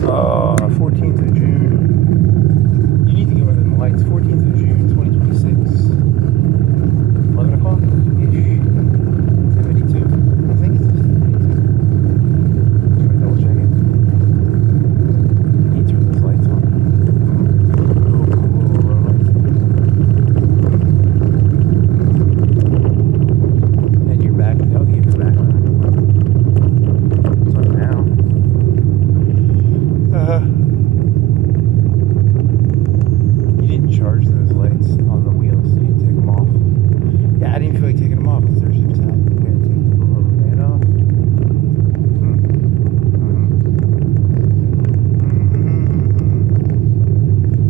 14th of June. You need to get one of them lights. 14th of June, 2026. 11 o'clock-ish. 72. I think it's 72. I'm double check it. You need to turn those lights on. Low lights. And your back. How do you get the back on? It's on now. You didn't charge those lights on the wheels. You didn't take them off. Yeah, I didn't feel like taking them off because they're zip tied. You gotta take the rubber band off.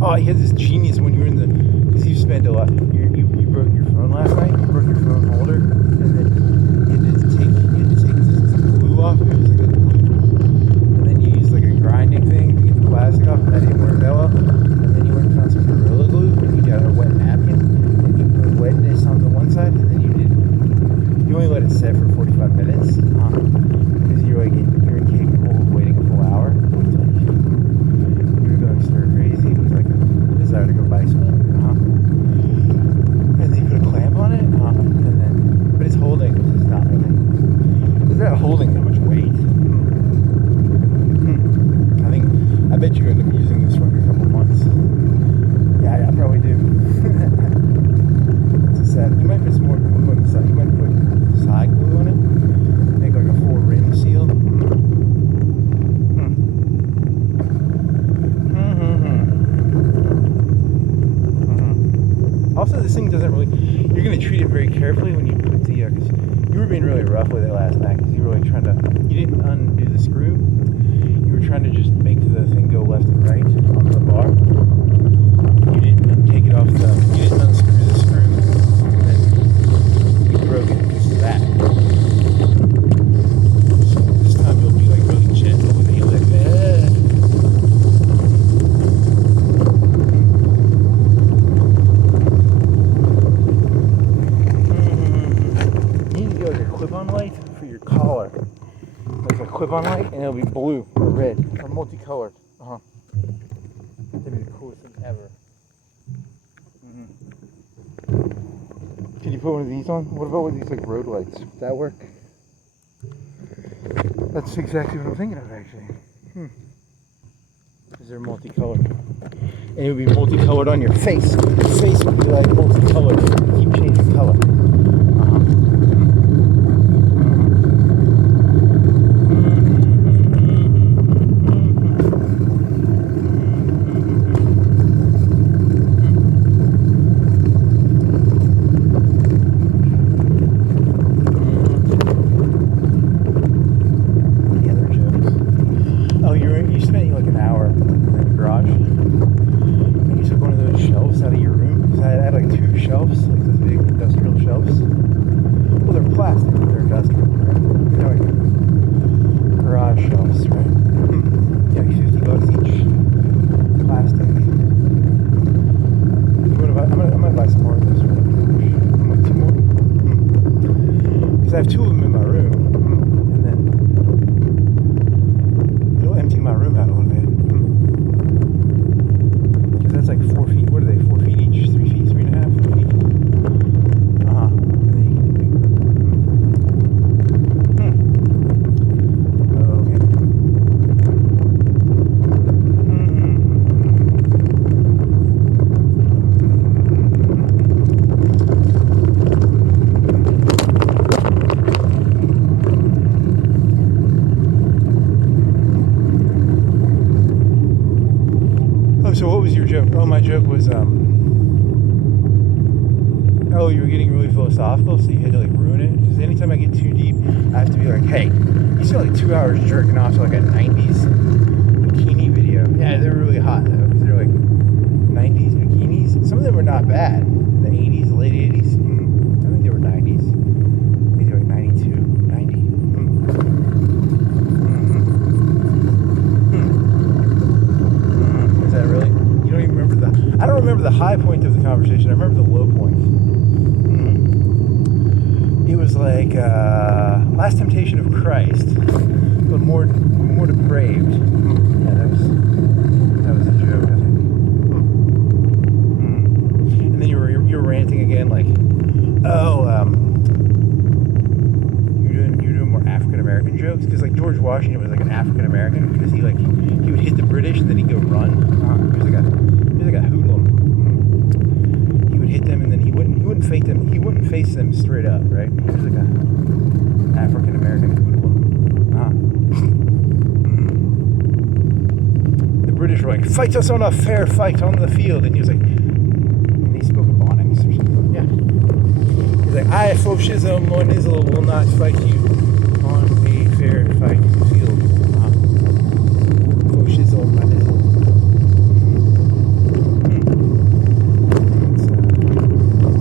Oh, you had this genius when you were in the, because you spent a lot. You broke your phone last night. You broke your phone holder, and then you had to take the glue off. It was like a glue, and then you used like a grinding thing to get the plastic off, and that didn't work that well. And then you went and found some Gorilla Glue, and you got a wet napkin, and you put wetness on the one side, and then you only let it set for 45 minutes, because you're incapable of waiting a full hour. You were going stir crazy. It was like a desire to go bicycling. And then you put a clamp on it, and then, but it's holding. It's not really. It's not holding that much weight. I bet you're going to be using this for a couple months. Yeah, I probably do. That's sad. You might put some more glue on the side. You might put side glue on it. Make like a full rim seal. Also, this thing doesn't really. You're going to treat it very carefully when you put the. Because you were being really rough with it last night. Because you were like trying to. You didn't undo the screw. You were trying to just make the thing go left and right on the bar. You didn't take it off the. You didn't unscrew the screw. And then you broke it because of that. So this time you'll be like really gentle with it. You'll like, You need to go with your clip-on light for your collar. Like a clip-on light, and it'll be blue or red or multicolored. That'd be the coolest thing ever. Can you put one of these on? What about one of these like road lights? Would that work? That's exactly what I'm thinking of, actually. Because they're multicolored. And it would be multicolored on your face. Your face would be like multicolored. Keep changing color. You spent like an hour in the garage, and you took one of those shelves out of your room. Because I had like two shelves, like those big industrial shelves. Well, they're plastic, but they're industrial, right? They're like garage shelves, right? Yeah, like $50 each. Plastic. I might buy some more of those. Right? I'm like 2 more. Because I have 2 of them in my room. Empty my room out a little bit. Because that's like 4 feet. What are they? 4 feet each? 3 feet? 3.5? 4 feet? And then you can okay. So what was your joke? Oh, my joke was, oh, you were getting really philosophical, so you had to, like, ruin it? Because anytime I get too deep, I have to be like, hey, you spent, like, 2 hours jerking off to, like, a 90s bikini video. Yeah, they're really hot, though, because they're, like, 90s bikinis. Some of them were not bad. The 80s, late 80s. I think they were 90s. I think they were, like, 92, 90. Is that really? You don't even remember I don't remember the high point of the conversation. I remember the low point. It was like Last Temptation of Christ, but more depraved. Yeah, that was jokes because like George Washington was like an African American because he would hit the British and then he'd go run. He was like a hoodlum. He would hit them and then he wouldn't face them. He wouldn't face them straight up, right? He was like a African American hoodlum. The British were like, "Fight us on a fair fight on the field," and he was like, and he spoke Ebonics or something. Yeah. He's like, "I, Foshism, or Nizzle, will not fight you on a fair fight field." Foshism, my Nizzle.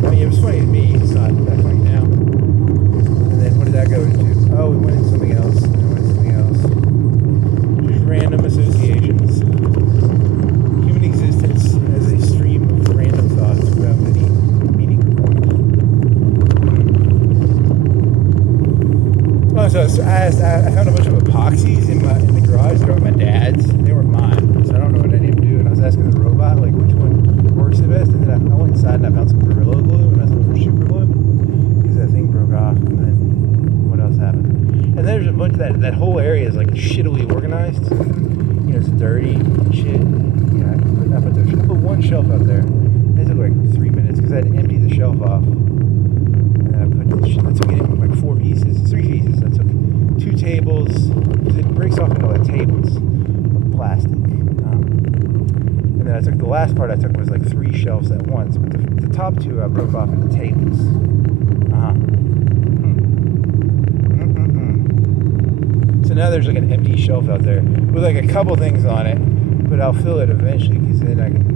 I mean, it was funny to me. It's not that funny now. And then what did that go into? Oh, we went into something else. And then went into something else. Just random associations. Human existence as a stream of random thoughts without any meaning or point. Oh, so I found a bunch of epoxies in the garage. They were my dad's. They were mine, so I don't know what I need to do. And I was asking the robot like which one works the best. And then I went inside and I found some Gorilla Glue, and I was looking for super glue because that thing broke off. And then what else happened? And there's a bunch of that whole area is like shittily organized. You know, it's dirty and shit. I put one shelf up there. It took like 3 minutes because I had to empty the shelf off. And I took it in with like 3 pieces. I took 2 tables because it breaks off into like tables of plastic. And then I took the last part. I took was like 3 shelves at once, but the top 2 I broke off into tables. So now there's like an empty shelf out there with like a couple things on it, but I'll fill it eventually because then I can.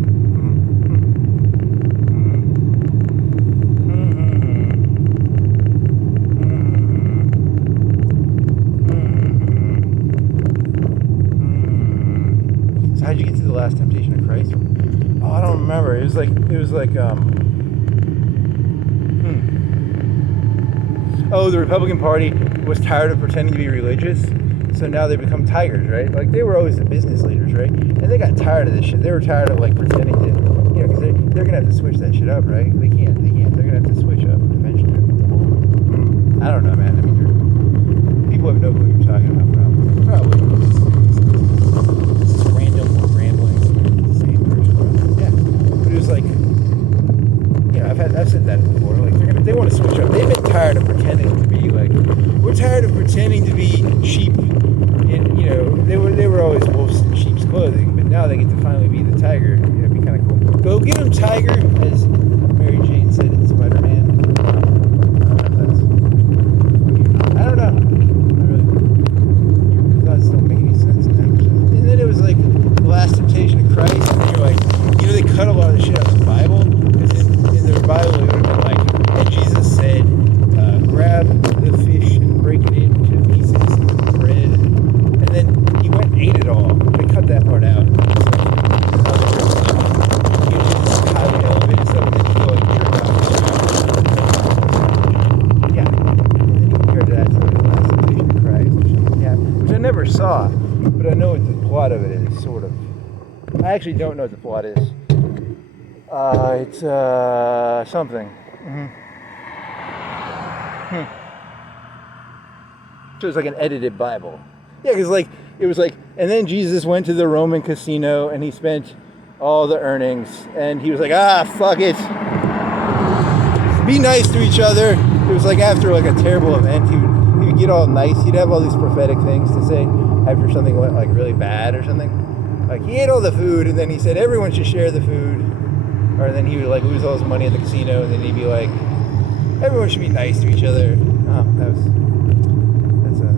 So how'd you get to the Last Temptation of Christ? Oh, I don't remember. It was like Oh, the Republican Party was tired of pretending to be religious, so now they become tigers, right? Like, they were always the business leaders, right? And they got tired of this shit. They were tired of, like, pretending to, you know, because they're going to have to switch that shit up, right? They can't. They're going to have to switch up eventually. I don't know, man. I mean, people have no clue what you're talking about, probably. It's just random ramblings from the same person. Yeah. But it was like, you know, I've said that before. Like, they want to switch up. They've been tired of pretending to be like, we're tired of pretending to be sheep. And, you know, they were always wolves in sheep's clothing, but now they get to finally be the tiger. You know, it'd be kind of cool. Go get him, tiger, as Mary Jane said in Spider-Man. I don't know. Your thoughts don't make any sense now. And then it was like the Last Temptation of Christ, and then you're like, you know, they cut a lot of the shit out of the Bible, because in the Bible it would have been like, and Jesus said, grab the fish and break it into pieces of bread, and then he went and ate it all. They cut that part out. Highly elevated stuff, and then he like jerked off. Yeah, and then he compared that to like the Last Temptation of Christ, yeah, which I never saw, but I know what the plot of it is, sort of. I actually don't know what the plot is. It's something. So it's like an edited Bible. Yeah, because like it was like, and then Jesus went to the Roman casino and he spent all the earnings, and he was like, fuck it, be nice to each other. It was like after like a terrible event, he would get all nice. He'd have all these prophetic things to say after something went like really bad or something. Like he ate all the food, and then he said everyone should share the food, or then he would like lose all his money at the casino, and then he'd be like, everyone should be nice to each other.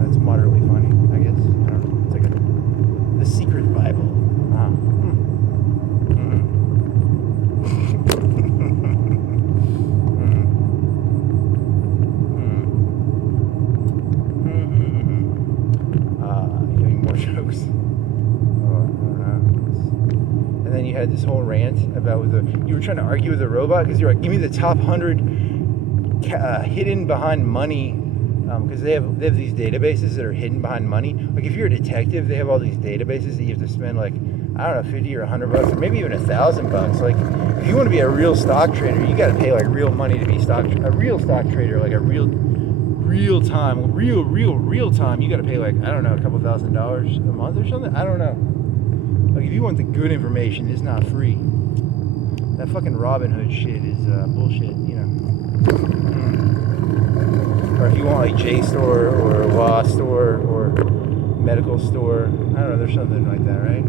That's moderately funny, I guess. I don't know. It's like the secret Bible. You have any more jokes? And then you had this whole rant about you were trying to argue with the robot because you were like, give me the top 100 hidden behind money, because they have these databases that are hidden behind money. Like if you're a detective, they have all these databases that you have to spend like, I don't know, 50 or 100 bucks, or maybe even $1,000. Like if you want to be a real stock trader, you got to pay like real money to be a real stock trader, like a real real time, real time, you got to pay like, I don't know, a couple $1,000 a month or something. I don't know. Like if you want the good information, it's not free. That fucking Robin Hood shit is bullshit, you know. Or if you want like JSTOR or Law Store or Medical Store, I don't know, there's something like that, right?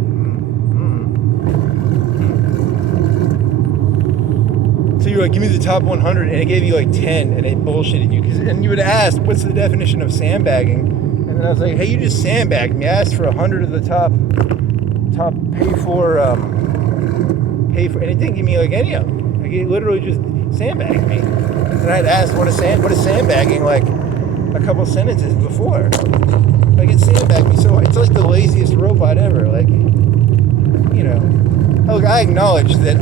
So you were like, give me the top 100, and it gave you like 10, and it bullshitted you. And you would ask, what's the definition of sandbagging? And then I was like, hey, you just sandbagged me. I asked for 100 of the top pay for, and it didn't give me like any of them. Like it literally just sandbagged me. And I'd asked, what is sandbagging, like a couple sentences before. Like it sandbagged me so it's like the laziest robot ever. Like, you know. Look, I acknowledge that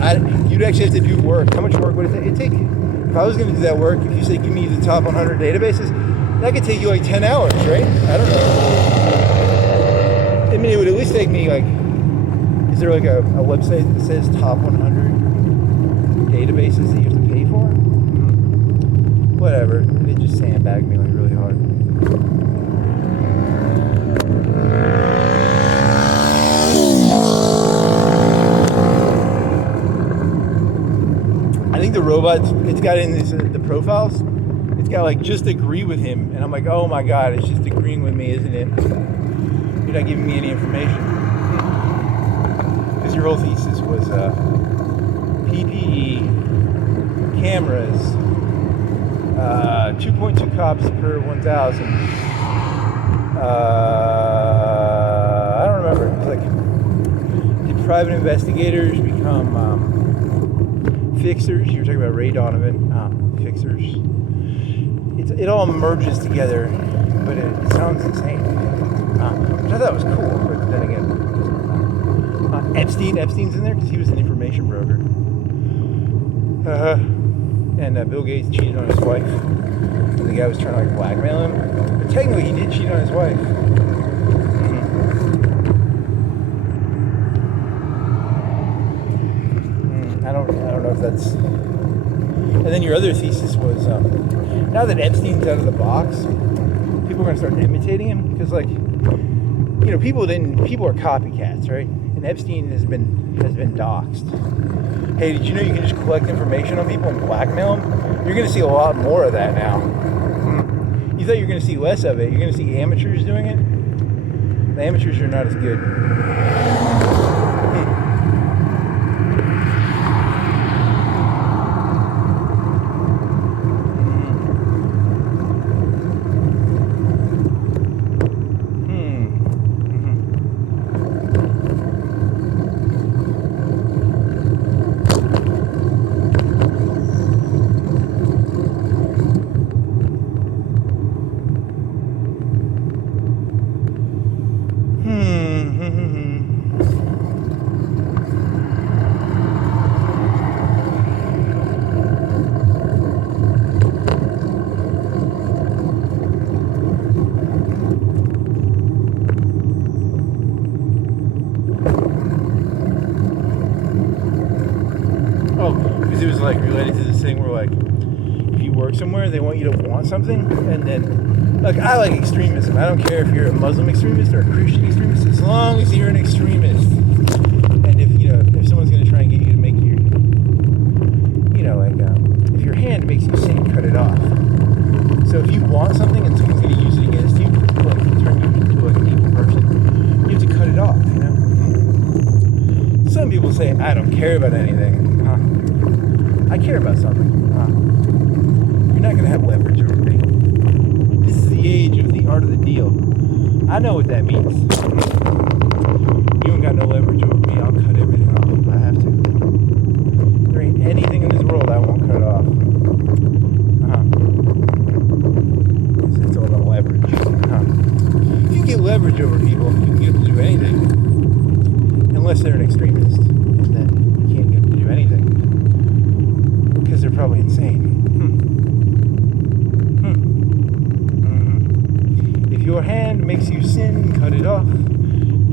you'd actually have to do work. How much work would it take? If I was going to do that work, if you say give me the top 100 databases, that could take you like 10 hours, right? I don't know. I mean, it would at least take me like, is there like a website that says top 100 databases that you have to pay for? Whatever. It just sandbagged me like really hard. I think the robot, it's got in the profiles, it's got like just agree with him, and I'm like, oh my god, it's just agreeing with me, isn't it? You're not giving me any information. Because your whole thesis was PPE, cameras, 2.2 cops per 1,000. I don't remember. It was like, did private investigators become fixers? You were talking about Ray Donovan. Fixers. It all merges together, but it sounds insane. Which I thought was cool, but then again, Epstein's in there because he was an information broker. And Bill Gates cheated on his wife. And the guy was trying to like blackmail him. But technically, he did cheat on his wife. I don't know if that's. And then your other thesis was now that Epstein's out of the box, people are gonna start imitating him because, like, you know, people are copycats, right? And Epstein has been doxxed. Hey, did you know you can just collect information on people and blackmail them? You're gonna see a lot more of that now. You thought you were gonna see less of it. You're gonna see amateurs doing it. The amateurs are not as good. It was like related to this thing where, like, if you work somewhere, they want you to want something, and then, like, I like extremism. I don't care if you're a Muslim extremist or a Christian extremist, as long as you're an extremist. And if, you know, if someone's going to try and get you to make your, you know, like, if your hand makes you sin, cut it off. So if you want something and someone's going to use it against you, like, turn you into, like, an evil person, you have to cut it off, you know? Some people say, I don't care about anything. I care about something. You're not going to have leverage over me. This is the age of the art of the deal. I know what that means. You ain't got no leverage over me. I'll cut everything off if I have to. There ain't anything in this world I won't cut off. It's all about leverage. If you get leverage over people, you can get them to do anything. Unless they're an extremist. And then you can't get them to do anything. Because they're probably insane. If your hand makes you sin, cut it off.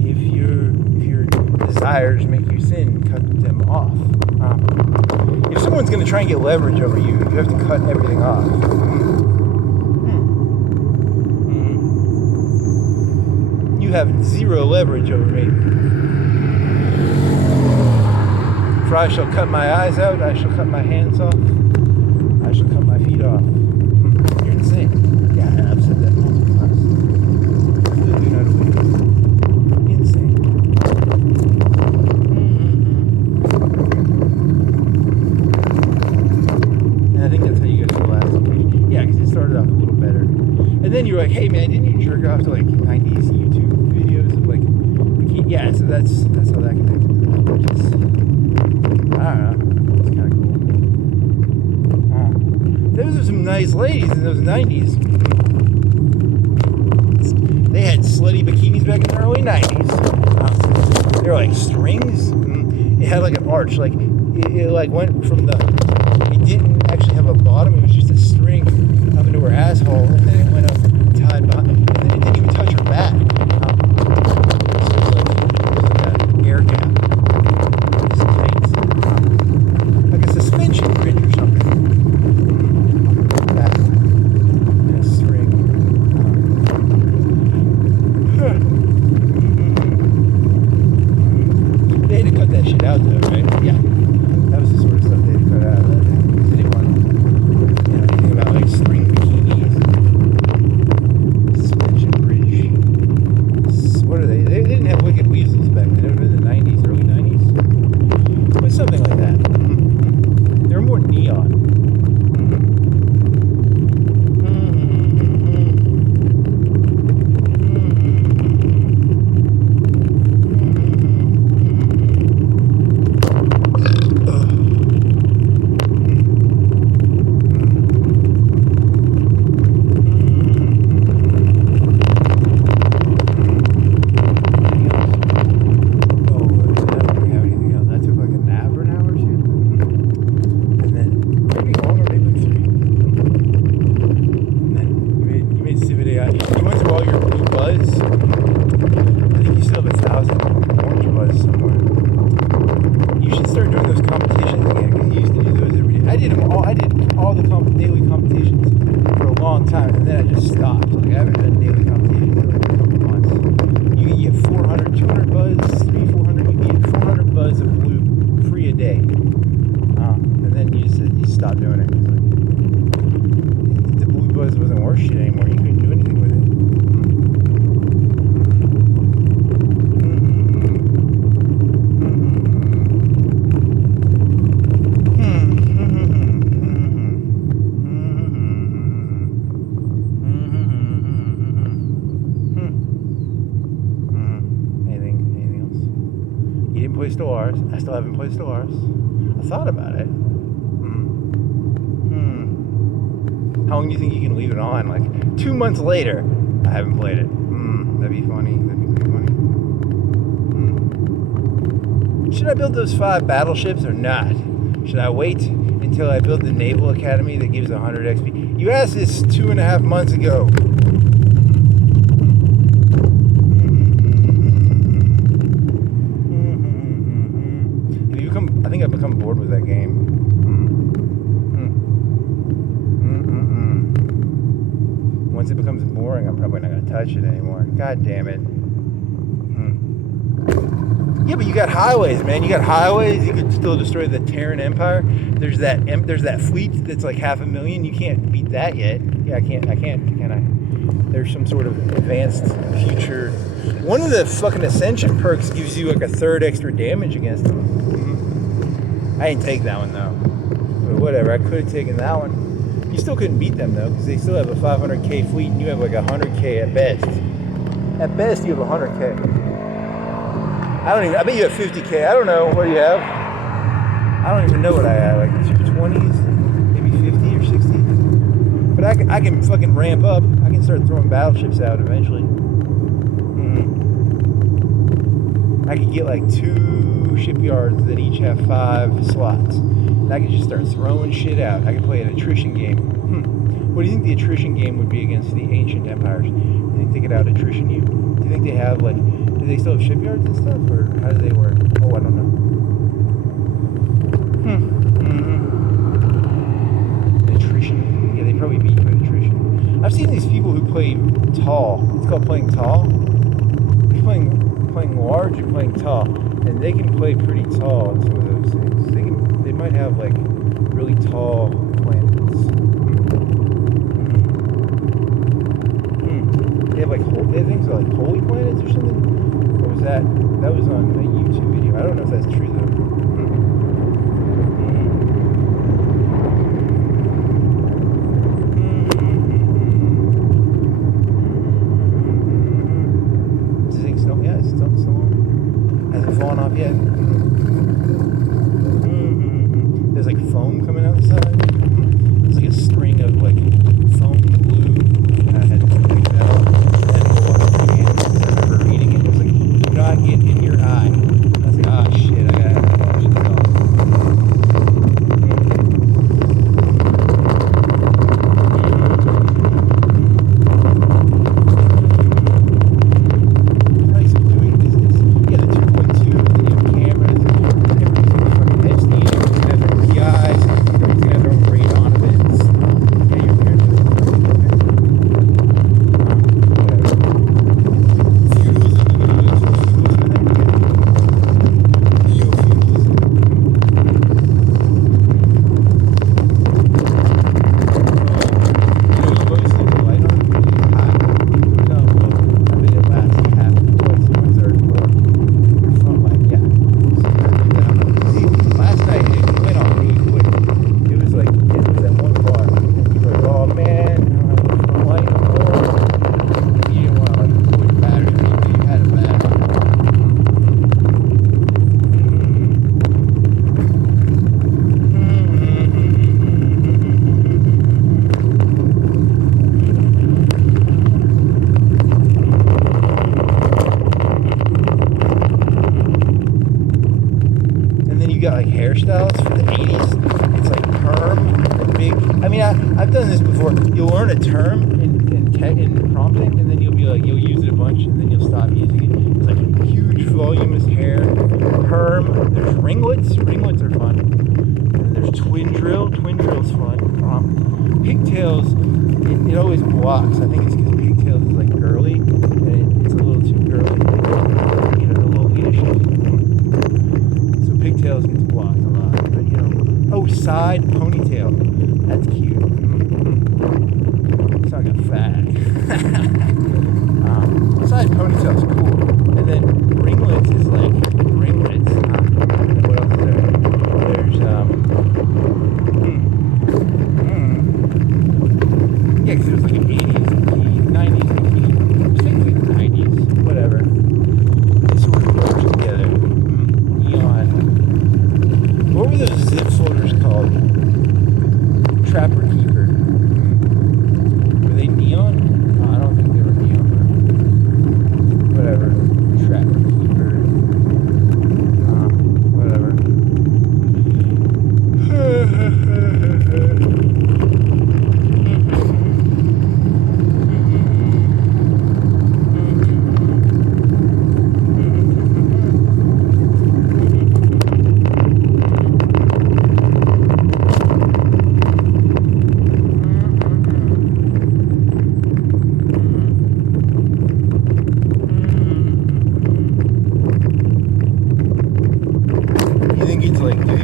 If your desires make you sin, cut them off. If someone's going to try and get leverage over you, you have to cut everything off. You have zero leverage over me. For I shall cut my eyes out, I shall cut my hands off, I shall cut my feet off. You're insane. Yeah, I've said that multiple times. Completely not aware. Insane. And I think that's how you guys feel last week. Yeah, because it started off a little better. And then you're like, hey man, didn't you jerk off to like 90s YouTube videos of like, yeah, so that's how that connected to that. Which is, I don't know. It's kind of cool. Those are some nice ladies in those 90s. They had slutty bikinis back in the early 90s. They were like strings. It had like an arch. Like it like went from the. It didn't actually have a bottom. It was just a string up into her asshole, and then it went up tied behind, and then it didn't even touch her back. So it was like an air gap. Like a suspension bridge or something. Back. And a string. They had to cut that shit out though, right? Yeah. That was the sort of stuff they had to cut out of that. They didn't want anything about like string bikinis, suspension bridge. What are they? They didn't have wicked weasels back then. They were in the 90s, early 90s. But something like that. They were more neon. Stars. I still haven't played Stars. I thought about it. How long do you think you can leave it on? Like 2 months later, I haven't played it. That'd be funny. That'd be pretty funny. Should I build those 5 battleships or not? Should I wait until I build the Naval Academy that gives 100 XP? You asked this 2.5 months ago. I think I've become bored with that game. Once it becomes boring, I'm probably not going to touch it anymore. God damn it. Yeah, but you got highways, man. You got highways. You could still destroy the Terran Empire. There's that fleet that's like 500,000. You can't beat that yet. Yeah, I can't, can I? There's some sort of advanced future. One of the fucking Ascension perks gives you like a 1/3 extra damage against them. I didn't take that one though. But whatever, I could have taken that one. You still couldn't beat them though, because they still have a 500k fleet and you have like 100k at best. At best, you have 100k. I bet you have 50k. I don't know. What do you have? I don't even know what I have. Like 220s, maybe 50 or 60. But I can fucking ramp up. I can start throwing battleships out eventually. I could get like 2 shipyards that each have 5 slots. And I could just start throwing shit out. I could play an attrition game. What do you think the attrition game would be against the ancient empires? Do you think they could out attrition you? Do you think they have like, do they still have shipyards and stuff? Or how do they work? Oh, I don't know. Attrition. Yeah, they probably beat you at attrition. I've seen these people who play tall. It's called playing tall. playing large and playing tall, and they can play pretty tall on some of those things. They might have like really tall planets. They have they have things like holy planets or something. Or was that was on a YouTube video? I don't know if that's true though. Hasn't fallen off yet. There's like foam coming out the side. It's like a string of like foam glue. I had to pick that up. I had to go wash my hands. I remember reading it. It was like, do not get in your eye. I was like, ah, shit, I gotta wash this off. Hairstyles for the 80s. It's like perm and big. I mean, I've done this before. You'll learn a term in prompting, and then you'll use it a bunch, and then you'll stop using it. It's like huge, voluminous hair, perm. There's ringlets. Ringlets are fun. And there's twin drill. Twin drill's fun. Pigtails. It always blocks. I think it's because pigtails is like girly, and it's a little too girly. You know, the lowly-ish. Pigtails gets blocked a lot, but side ponytail. That's cute. It's like a fad. Side ponytail's cool. And then ringlets is like ringlets. What else is there? There's yeah, because there's like an 80s bikini, 90s bikini, particularly the 90s, whatever. It sort of goes together. Neon. What were those zip folders called? Trapper Keeper. Were they neon? No, I don't think they were neon. Whatever. Trapper Keeper. Whatever.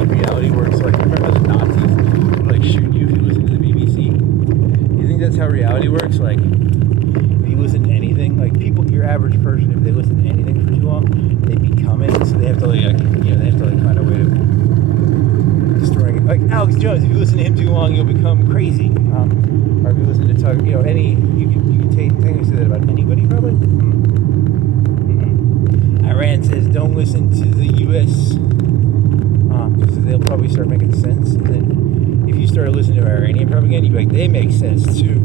Reality works like, remember the Nazis would like shoot you if you listen to the BBC? You think that's how reality works? Like, if you listen to anything, like people, your average person, if they listen to anything for too long, they become it. So they have to they have to find a way of destroying it. Like Alex Jones, if you listen to him too long, you'll become crazy. Or if you listen to Tug, you can technically say that about anybody probably. Iran says don't listen to the U.S. Because they'll probably start making sense. And then if you start listening to Iranian propaganda, you'd be like, they make sense too.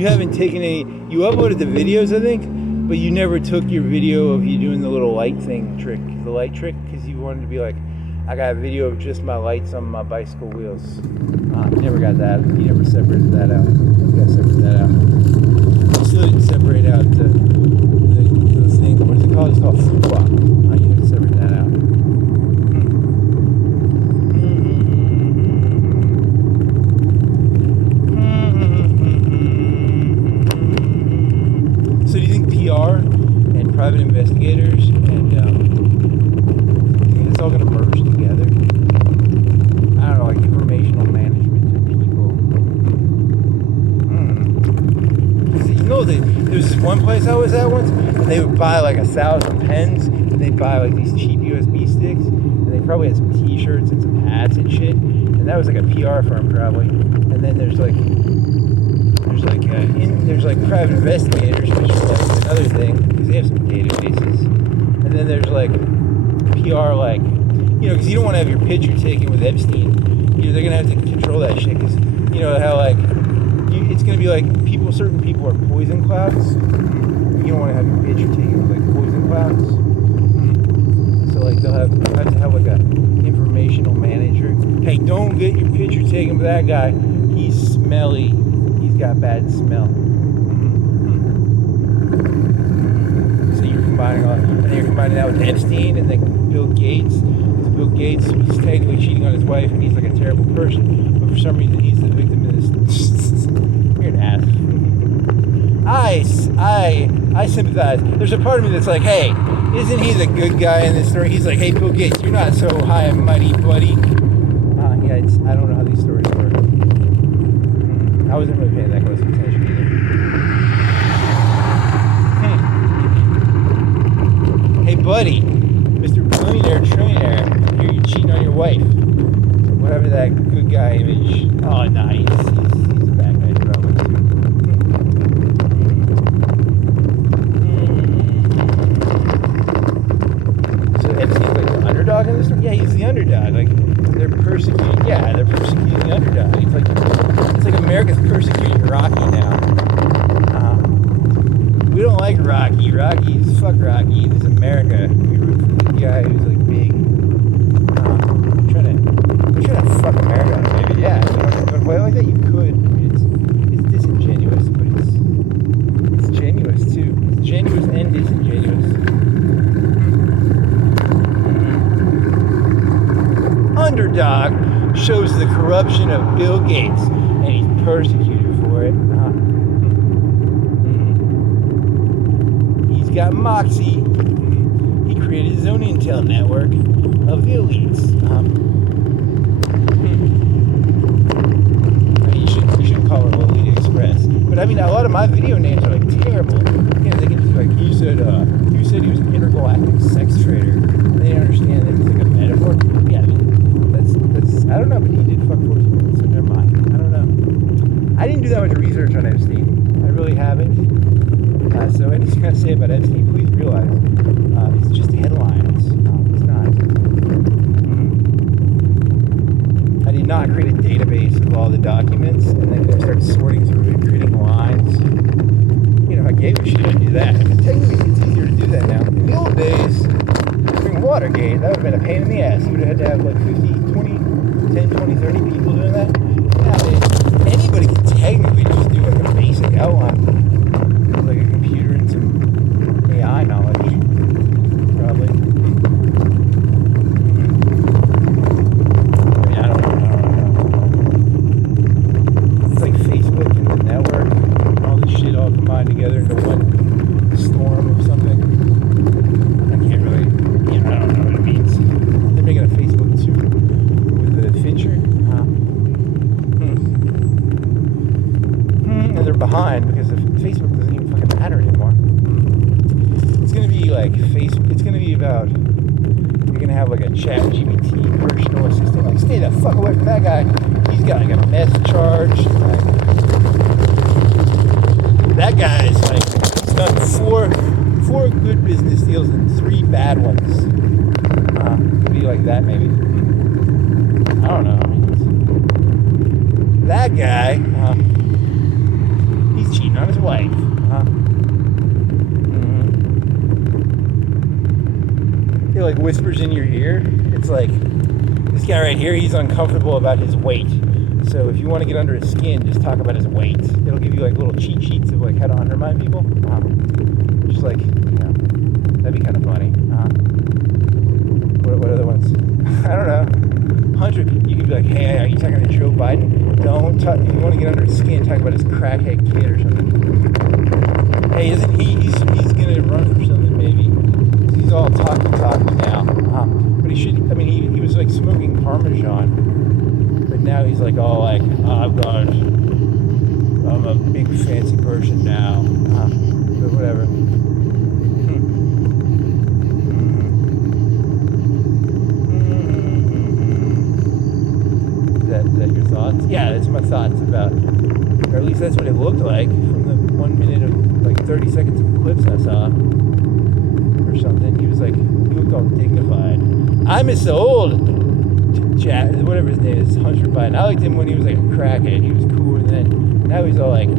you haven't taken any. You uploaded the videos, I think, but you never took your video of you doing the little light thing trick, the light trick, because you wanted to be like, I got a video of just my lights on my bicycle wheels. You never got that. You never separated that out. You gotta separate that out. You still didn't separate out the thing. What is it called? It's called fuqua. You have to separate that out. So do you think PR and private investigators and it's all going to merge together? I don't know, like informational management of people. You know, there's this one place I was at once, and they would buy like 1,000 pens, and they'd buy like these cheap USB sticks, and they probably had some t-shirts and some hats and shit, and that was like a PR firm probably. And then there's like private investigators, which is like another thing, because they have some databases. And then there's like PR, like, you know, because you don't want to have your picture taken with Epstein. You know, they're going to have to control that shit, because, you know, how, like, it's going to be like certain people are poison clouds. You don't want to have your picture taken with, like, poison clouds. So, like, they'll have to have, like, a informational manager. Hey, don't get your picture taken with that guy. He's smelly. He's got bad smell. So you're combining that with Epstein and then Bill Gates. Bill Gates was technically cheating on his wife, and he's like a terrible person, but for some reason he's the victim of this. You're an ass. I sympathize. There's a part of me that's like, hey, isn't he the good guy in this story? He's like, hey, Bill Gates, you're not so high and mighty, buddy. I don't know how these stories work. I wasn't really paying that close attention either. Hey, buddy, Mr. Billionaire Trillionaire, I hear you cheating on your wife. Whatever that good guy image. Oh, nah, he's a bad guy probably too. So Epstein's like the underdog in this story? Yeah, he's the underdog. Like, they're persecuting the underdog. It's like America's persecuting Rocky now. We don't like Rocky. Fuck Rocky. This is America. We root for the guy who's like big. We're trying to fuck America, maybe. Yeah, if you want to play like that, you could. I mean, it's disingenuous, but it's genuous too. It's genuous and disingenuous. Underdog shows the corruption of Bill Gates, and he's persecuted for it. He's got moxie. He created his own intel network of the elites. I mean, you shouldn't call it Elite Express, but I mean, a lot of my video names are like terrible. You know, they can just be like, you said he was an intergalactic sex trader. They understand that it's like a metaphor. Yeah, I mean, that's I don't know, but he did fuck 40 minutes, so never mind. I don't know. I didn't do that much research on Epstein. I really haven't. So anything I say about Epstein, please realize it's just headlines. It's not. I did not create a database of all the documents and then start sorting through and creating lines. You know, if I gave a shit, I'd do that. But technically, it's easier to do that now. In the old days, during Watergate, that would have been a pain in the ass. You would have had to have like 10, 20, 30 people doing that. Nowadays, anybody can technically just do like a basic outline. Like a computer and some AI knowledge, probably. I mean, I don't know. It's like Facebook and the network, and all this shit all combined together into one storm of something. I can't really, I don't know what it means. They're making a Facebook 2 with the Fincher. And they're behind because Facebook doesn't even fucking matter anymore. It's gonna be like it's gonna be about, you're gonna have like a chat GPT personal assistant, like, stay the fuck away from that guy. He's got like a meth charge. Like, that guy's like, he's done four good business deals and 3 bad ones. Could be like that maybe. I don't know. I mean, that guy, he's he's cheating on his wife. He like whispers in your ear. It's like, this guy right here, he's uncomfortable about his weight. So if you want to get under his skin, just talk about his weight. It'll give you like little cheat sheets of like how to undermine people. Just like, that'd be kind of funny. What other ones? I don't know. 100. You could be like, hey, are you talking to Joe Biden? Don't talk. If you want to get under his skin, talk about his crackhead kid or something. Hey, isn't he's gonna run for something maybe? He's all talky now. But he should. I mean, he was like smoking Parmesan. But now he's like all like, I'm a big fancy person now. But whatever. Is that your thoughts? Yeah, that's my thoughts about, or at least that's what it looked like from the 1 minute of like 30 seconds of clips I saw or something. He looked all dignified. I miss the old whatever his name is, Hunter Biden. I liked him when he was like a crackhead. He was cool, and then now he's all like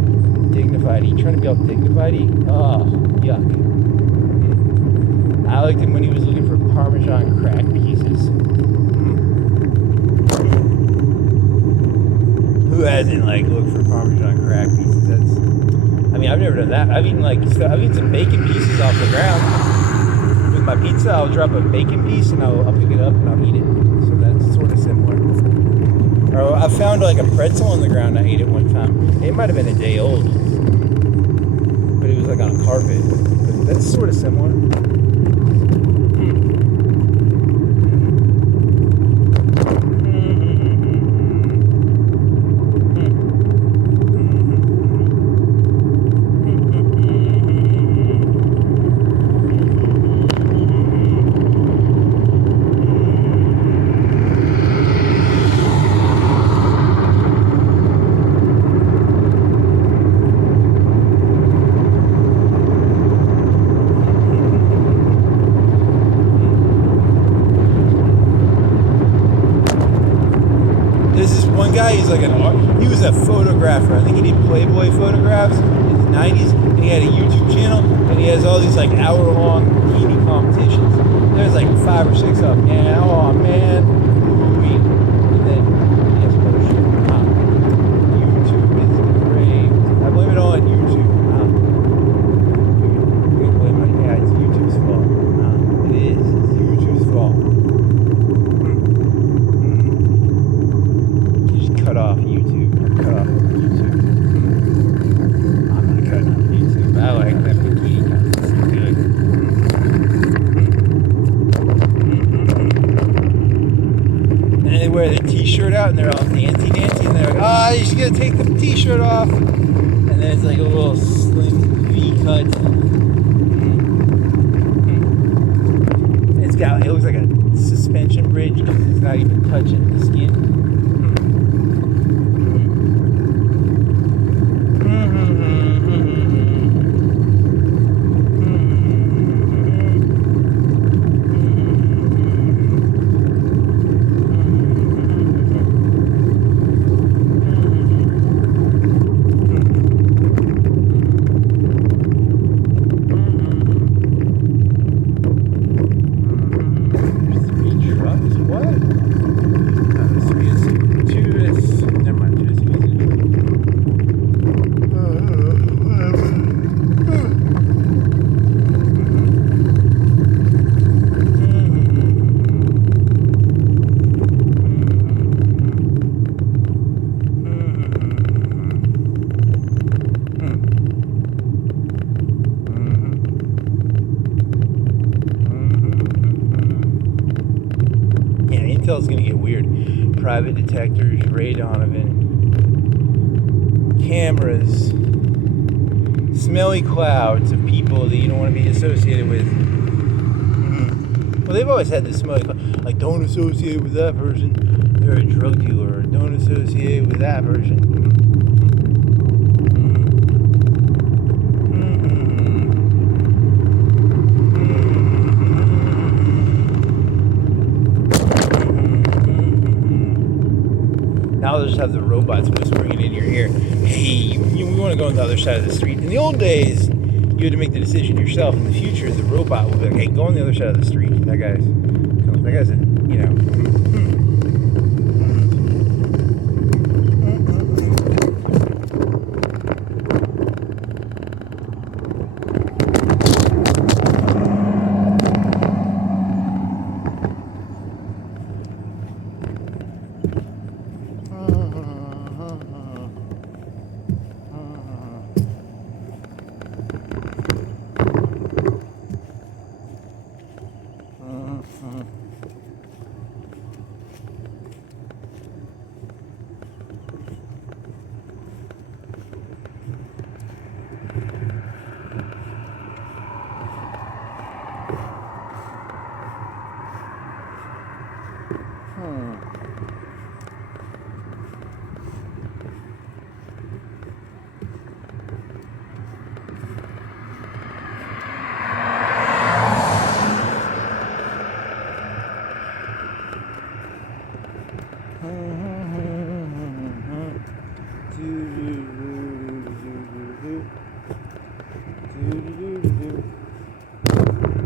dignified. He trying to be all dignified. Oh, yuck. I liked him when he was looking for Parmesan crack pieces. Who hasn't like looked for Parmesan crack pieces? I mean, I've never done that. I've eaten some bacon pieces off the ground. With my pizza, I'll drop a bacon piece and I'll pick it up and I'll eat it. So that's sort of similar. Or I found like a pretzel on the ground. I ate it one time. It might have been a day old, but it was like on a carpet. But that's sort of similar. He was a photographer. I think he did Playboy photographs in the 90s, and he had a YouTube channel, and he has all these like hour-long bikini competitions. There's like 5 or 6 of them. Man, oh man, ooh-wee. And then he has other shit. YouTube is great. I blame it all on YouTube. You can blame it. Yeah, it's YouTube's fault. It is. It's YouTube's fault. Cut off YouTube. Cut off YouTube. I'm not cutting off YouTube. I like that bikini kind. It's good. And they wear the t-shirt out and they're all dancey, and they're like, oh, you should gotta take the t-shirt off. And then it's like a little slim V cut. It looks like a suspension bridge because it's not even touching the skin. Intel's gonna get weird. Private detectors, Ray Donovan, cameras, smelly clouds of people that you don't want to be associated with. Well, they've always had this smelly cloud. Like, don't associate with that person. They're a drug dealer. Don't associate with that person. Now they'll just have the robots whispering it in your ear. Hey, we want to go on the other side of the street. In the old days, you had to make the decision yourself. In the future, the robot will be like, hey, go on the other side of the street. That guy's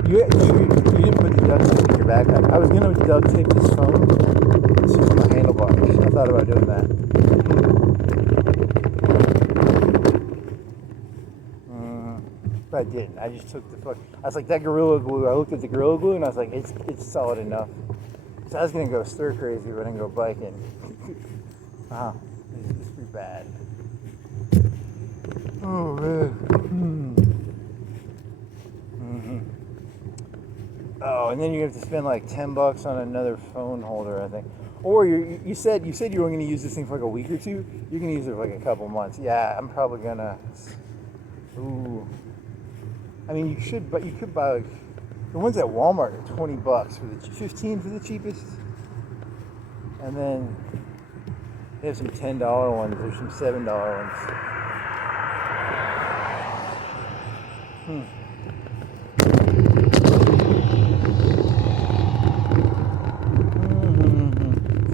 You didn't put the duct tape in your backpack. I was gonna duct tape this phone to my handlebars. I thought about doing that. But I didn't. I just took the fuck. I was like, that Gorilla Glue. I looked at the Gorilla Glue and I was like, it's solid enough. So I was gonna go stir crazy, but I didn't go biking. It's pretty bad. Oh man. Oh, and then you have to spend like $10 on another phone holder, I think. Or you said you were going to use this thing for like a week or two. You're going to use it for like a couple months. Yeah, I'm probably gonna. Ooh. I mean, you could buy like the ones at Walmart are $20 for the 15 for the cheapest, and then they have some $10 ones. There's some $7 ones.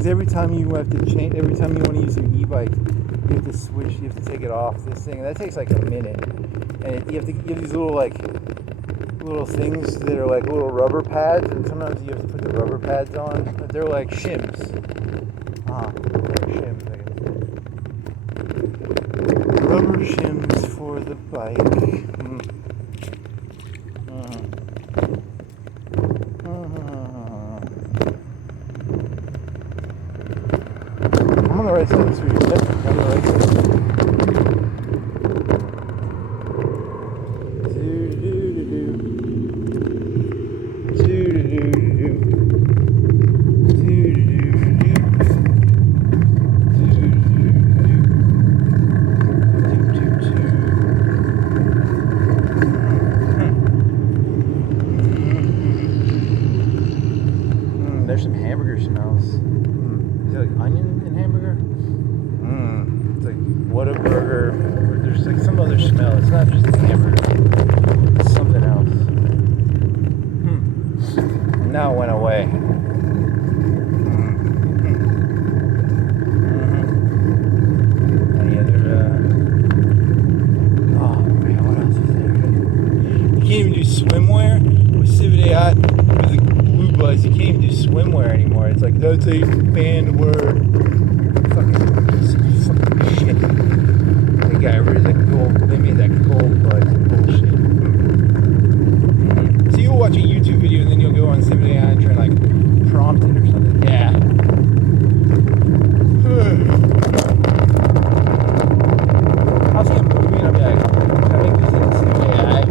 Every time you want to use an e-bike, you have to switch. You have to take it off this thing. That takes like a minute, and you have these little things that are like little rubber pads, and sometimes you have to put the rubber pads on. But they're like shims. They're shims. Rubber shims for the bike. I'm on the right side of the street. Yep, I'm on the right side. There's some hamburger smells. Is it like onion and hamburger? It's like Whataburger. There's like some other smell. It's not just the hamburger. It's something else. And now it went away. Any other? Oh man, what else is there? You can't even do swimwear with Civet AI. You can't even do swimwear anymore. It's like, that's a banned word. Fucking shit. They got rid of the gold. They made that gold buzz bullshit. So you'll watch a YouTube video and then you'll go on Civet AI and try and like prompt it or something. Yeah. I'll see a movie and I'll be like, can I make this in Civet AI?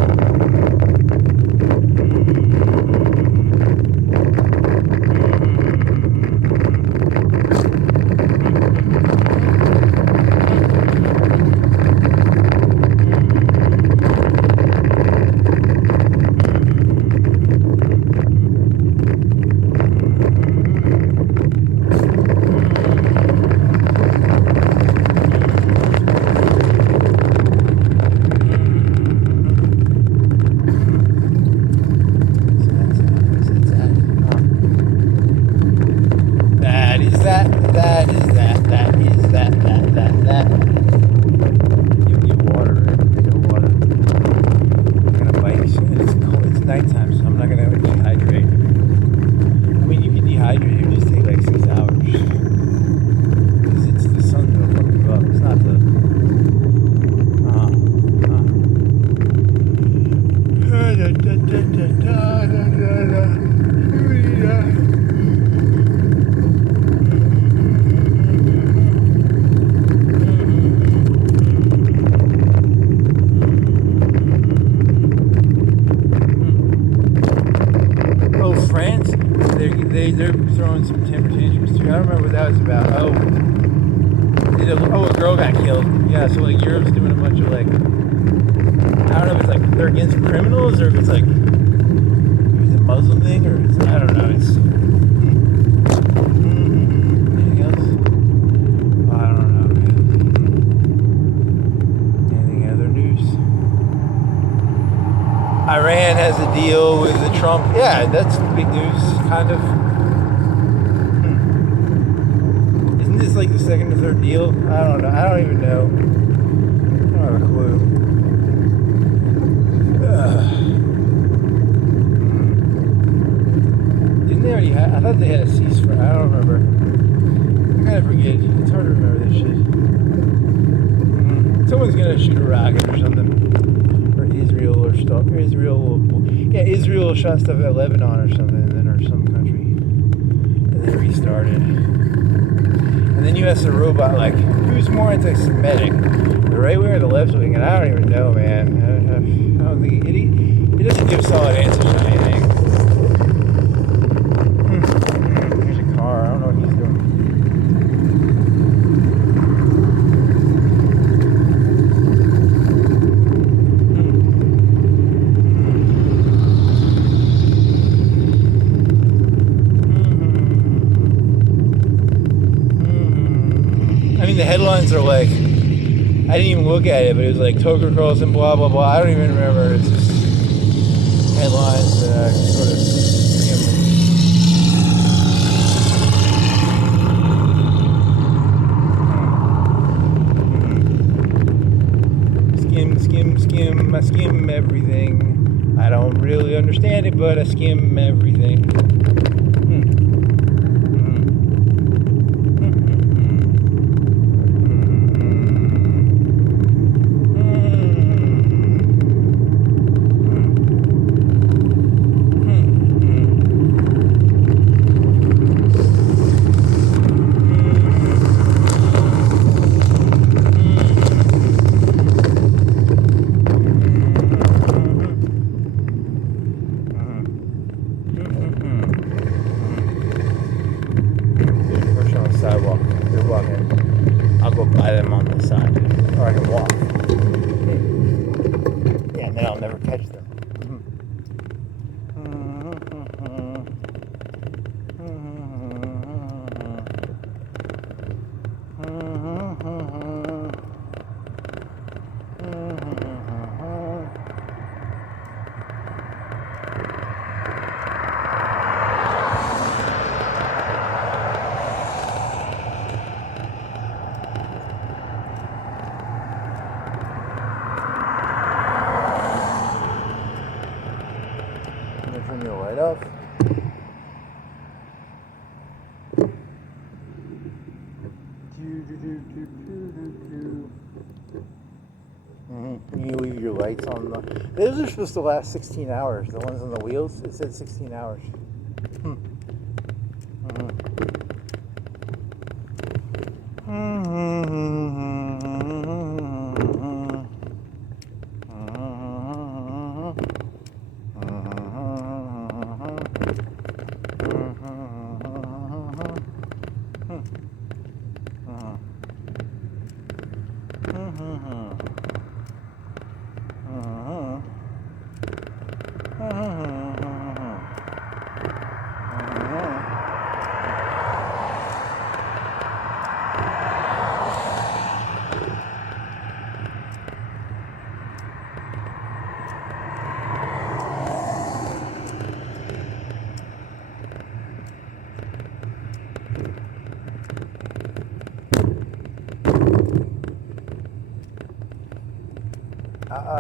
that. You water, right? I got water. I'm gonna bike soon. It's cold. It's nighttime, so I'm not gonna dehydrate. I mean, you can dehydrate. It would just take like 6 hours. Because it's the sun that'll fuck you up. It's not the. Oh, France, they're throwing some temper tantrums too. I don't remember what that was about. A girl got killed. Yeah, so like Europe's doing a bunch of like, I don't know if it's like they're against criminals or if it's like it's a Muslim thing or it's, I don't know. It's anything else? I don't know, man. Anything other news? Iran has a deal with the Trump. Yeah, that's big news, kind of. Isn't this like the second or third deal? I don't know. I don't even know. I don't have a clue. Didn't they already have? I thought they had a ceasefire. I don't remember. I kind of forget. It's hard to remember this shit. Someone's gonna shoot a rocket or something. Israel or stuff. Israel shot stuff at Lebanon or something, and then or some country, and then restarted. And then you ask the robot, like, who's more anti-Semitic, the right wing or the left wing? And I don't even know, man. I don't think it doesn't give solid answers on anything. Here's a car. I don't know what he's doing. The headlines are like, I didn't even look at it, but it was like Tucker Carlson, blah blah blah. I don't even remember. It's just headlines that sort of skim. I skim everything. I don't really understand it, but I skim everything. Sidewalk. They're walking. I'll go by them on the side, or I can walk. Yeah, and then I'll never catch them. Turn your light off. You leave your lights on. Those are supposed to last 16 hours. The ones on the wheels, it said 16 hours.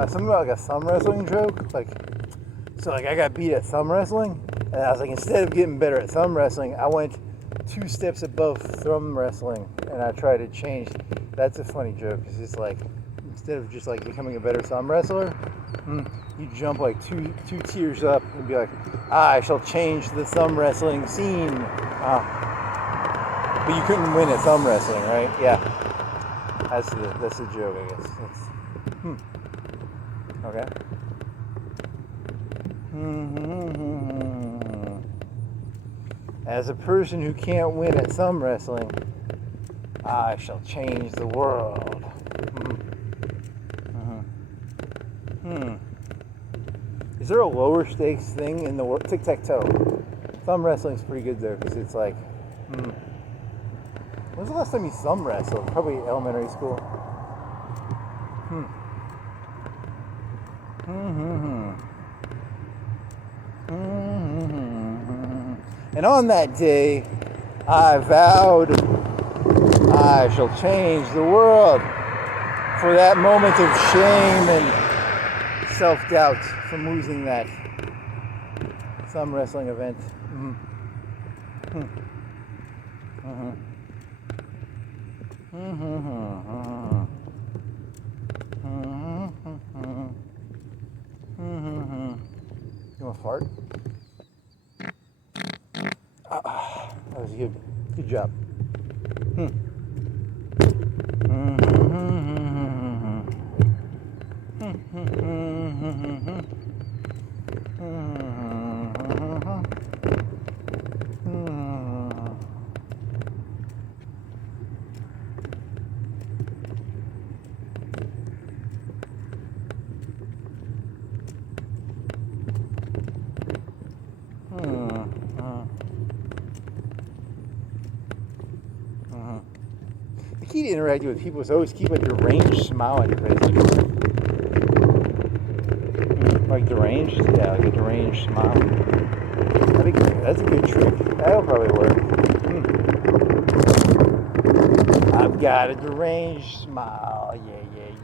something about like a thumb wrestling joke. Like, so like I got beat at thumb wrestling, and I was like, instead of getting better at thumb wrestling, I went 2 steps above thumb wrestling, and I tried to change. That's a funny joke, because it's like, instead of just like becoming a better thumb wrestler, you jump like two tiers up and be like, I shall change the thumb wrestling scene. But you couldn't win at thumb wrestling, right? Yeah. That's the joke, I guess. Okay. As a person who can't win at thumb wrestling, I shall change the world. Is there a lower stakes thing in the world? Tic-tac-toe. Thumb wrestling's pretty good there, because it's like, when was the last time you thumb wrestled? Probably elementary school. And on that day, I vowed I shall change the world. For that moment of shame and self-doubt from losing that thumb wrestling event. You want to fart? That was good. Good job. The key to interacting with people is always keep a deranged smile on your face. Like deranged? Yeah, like a deranged smile. That's a good trick. That'll probably work. I've got a deranged smile.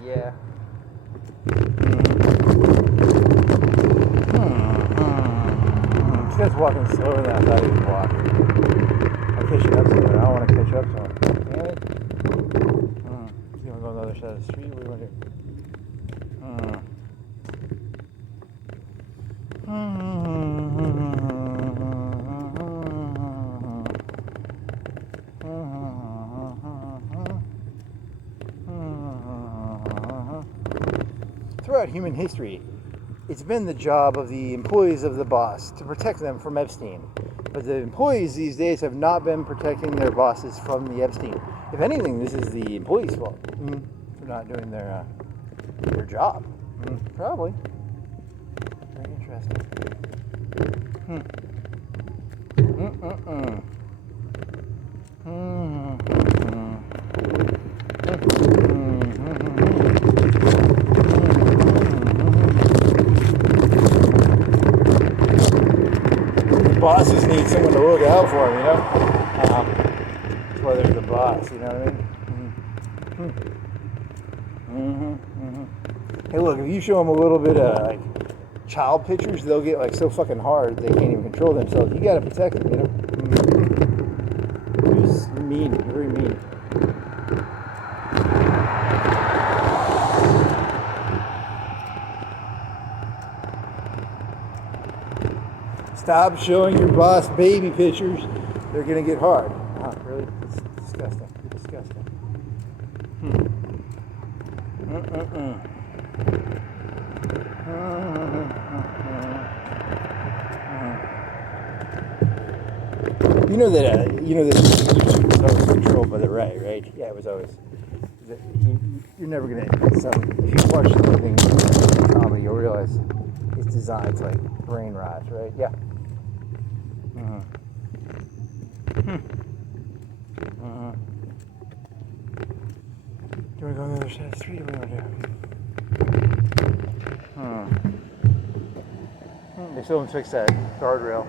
Yeah. This guy's walking slower than I thought he would walk. I'm catching up to him. I don't want to catch up to him. Damn it. You want to go on the other side of the street? What do you want to do? Throughout human history, it's been the job of the employees of the boss to protect them from Epstein. But the employees these days have not been protecting their bosses from the Epstein. If anything, this is the employees' fault for not doing their job. Probably. Very interesting. Bosses need someone to look out for them, you know? That's why they're the boss, you know what I mean? Hey, look, if you show them a little bit of like child pictures, they'll get like so fucking hard they can't even control themselves. You gotta protect them, you know? You're just mean, you're very mean. Stop showing your boss baby pictures. They're gonna get hard. Really? It's disgusting. It's disgusting. You know that YouTube was always controlled by the right? Yeah, it was always. You're never gonna. So if you watch something comedy, you'll realize it's designed to like brain rot, right? Yeah. Do you want to go on the other side of the street? What do you want to do? They still haven't fixed that guardrail.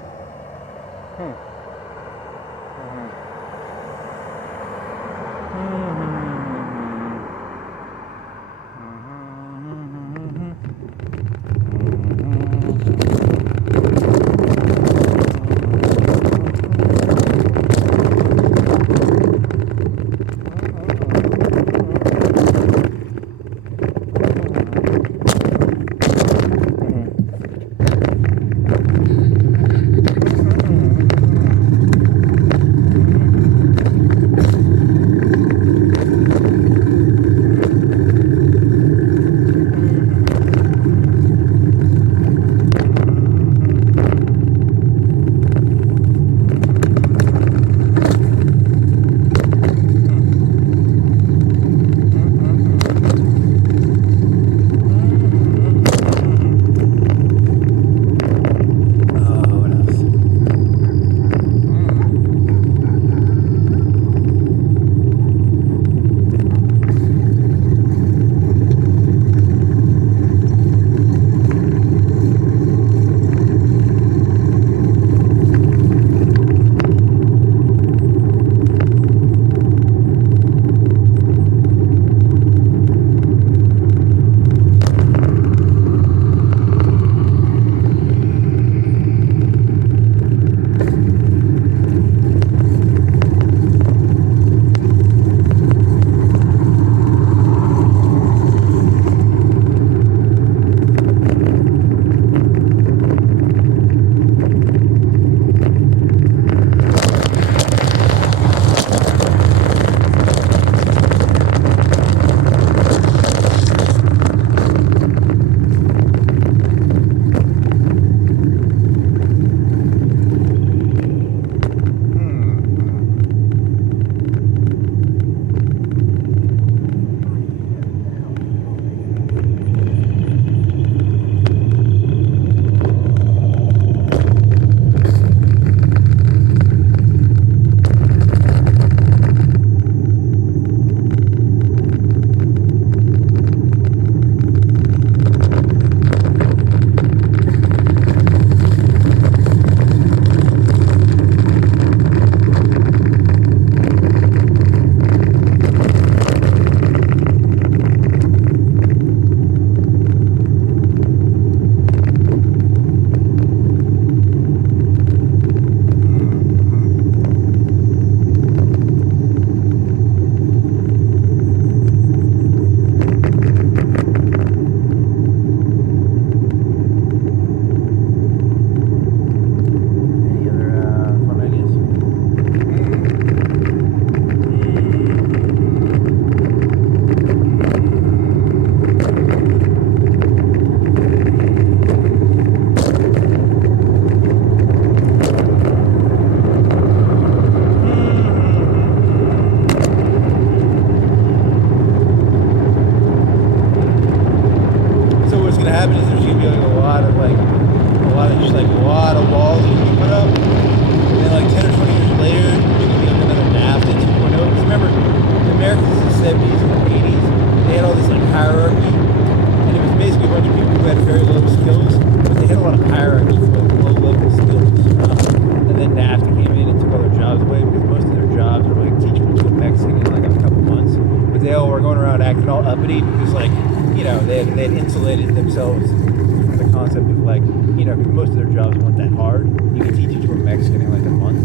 uppity because, like, you know, they had insulated themselves from the concept of, like, you know, because most of their jobs weren't that hard. You could teach it to a Mexican in like a month.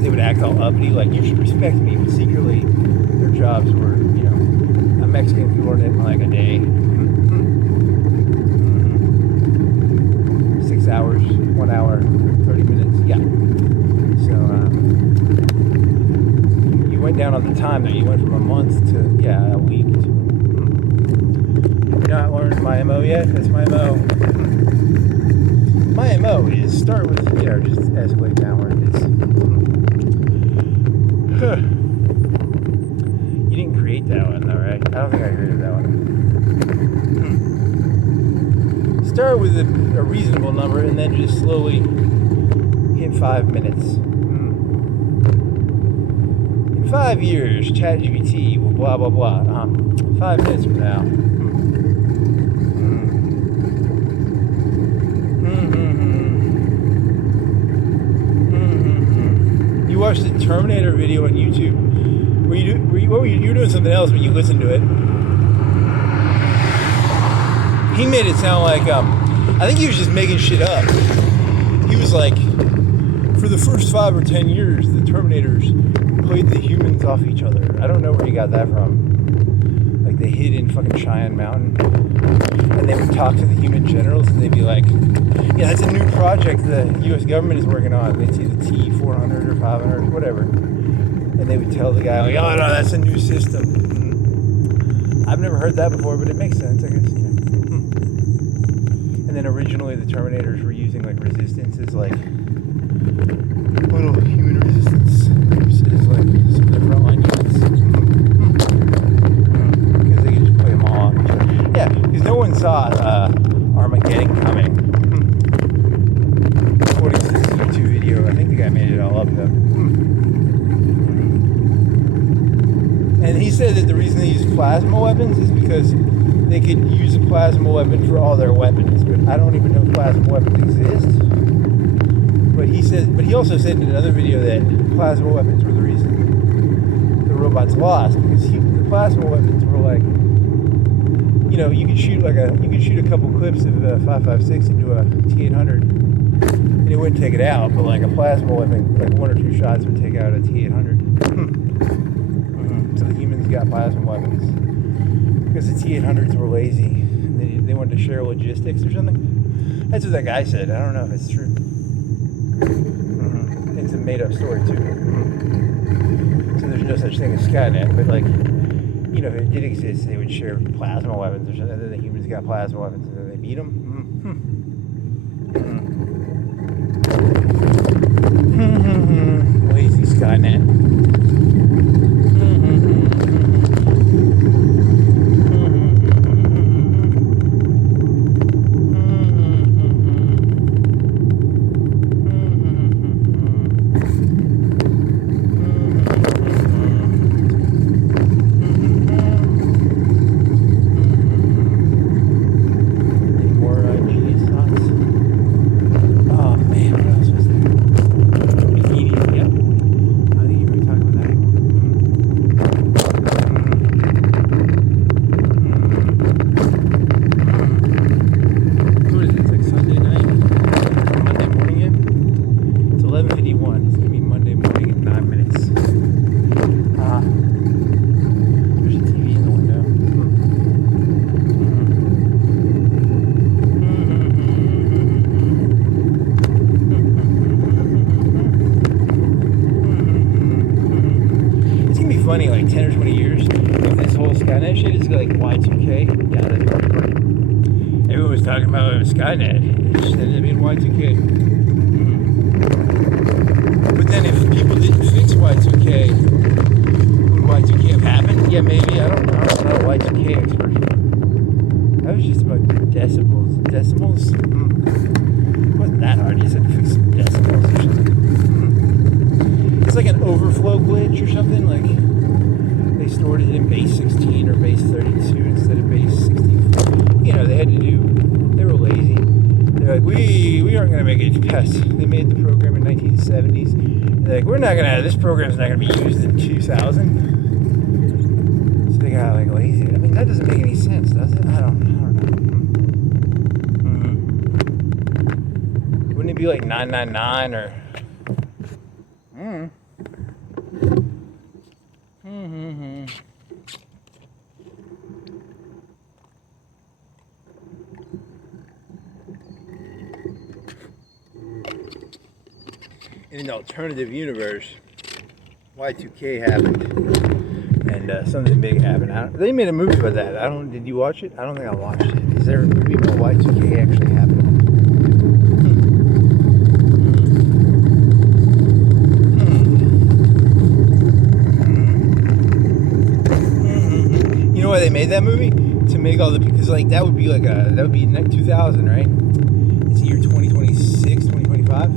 They would act all uppity, like, you should respect me, but secretly their jobs were, you know, a Mexican could learn it in like a day. 6 hours, 1 hour, 30 minutes, yeah. So, you went down on the time there. You went from a month to, yeah, a week to, you not learned my MO yet? That's my MO. My MO is start with, you know, just escalate downward. It's, you didn't create that one though, right? I don't think I created that one. Start with a reasonable number and then just slowly hit 5 minutes. In 5 years, ChatGPT will blah blah blah. 5 minutes from now. You watched the Terminator video on YouTube. You were doing something else, but you listened to it. He made it sound like, I think he was just making shit up. He was like, for the first 5 or 10 years, the Terminators played the humans off each other. I don't know where he got that from. Like, they hid in fucking Cheyenne Mountain, and they would talk to the human generals, and they'd be like, yeah, that's a new project the U.S. government is working on. They'd see the T-400 or 500 or whatever, and they would tell the guy, like, oh, no, that's a new system. I've never heard that before, but it makes sense, I guess, you know. And then originally the Terminators were using, like, resistances, like little human resistance groups as, like, some of the frontline units. Because they could just play them all off each other. Yeah, because no one saw Armageddon coming. According to this YouTube video, I think the guy made it all up, though. And he said that the reason they use plasma weapons is because they could use a plasma weapon for all their weapons, but I don't even know if plasma weapons exist. But he also said in another video that plasma weapons were the reason the robots lost, because the plasma weapons were like, you know, you could shoot a couple clips of 5.56 into a T-800, and it wouldn't take it out, but like a plasma weapon, like 1 or 2 shots would take out a T-800. So the humans got plasma weapons because the T-800s were lazy. And they wanted to share logistics or something. That's what that guy said. I don't know if it's true. It's a made-up story too. So there's no such thing as Skynet, but, like, you know, if it did exist, they would share plasma weapons or something. And then the humans got plasma weapons, and then they beat them. Lazy Skynet. Funny, like 10 or 20 years, if this whole Skynet shit is like Y2K, yeah, that's right. Everyone was talking about it was Skynet. It just ended up being Y2K. But then if people didn't fix Y2K, would Y2K have happened? Yeah, maybe. I don't know. I'm not a Y2K expert. That was just about decibels. Decimals? It wasn't that hard. You just had to fix some decibels or something. It's like an overflow glitch or something, like they stored it in base 16 or base 32 instead of base 64. You know, they were lazy. They're like, we aren't going to make it past. They made the program in 1970s. They're like, this program's not going to be used in 2000. they got like lazy. I mean, that doesn't make any sense, does it? I don't know. Wouldn't it be like 999 or? In an alternative universe, Y2K happened, and something big happened. They made a movie about that. Did you watch it? I don't think I watched it. Is there a movie about Y2K actually happened? You know why they made that movie? To make all the, because like that would be 2000, right? It's the year 2026, 2025.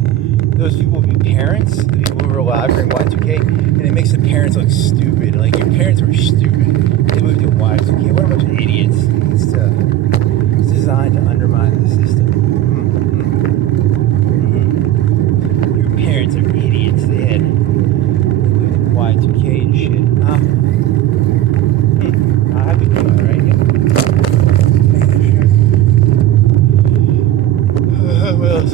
Those people would be parents, the people who were alive during Y2K, and it makes the parents look stupid. Like, your parents were stupid. They moved to Y2K. What a bunch of idiots. It's designed to undermine the system. Your parents are idiots. They moved to Y2K and shit. I'd be doing that, right? Yeah. What else?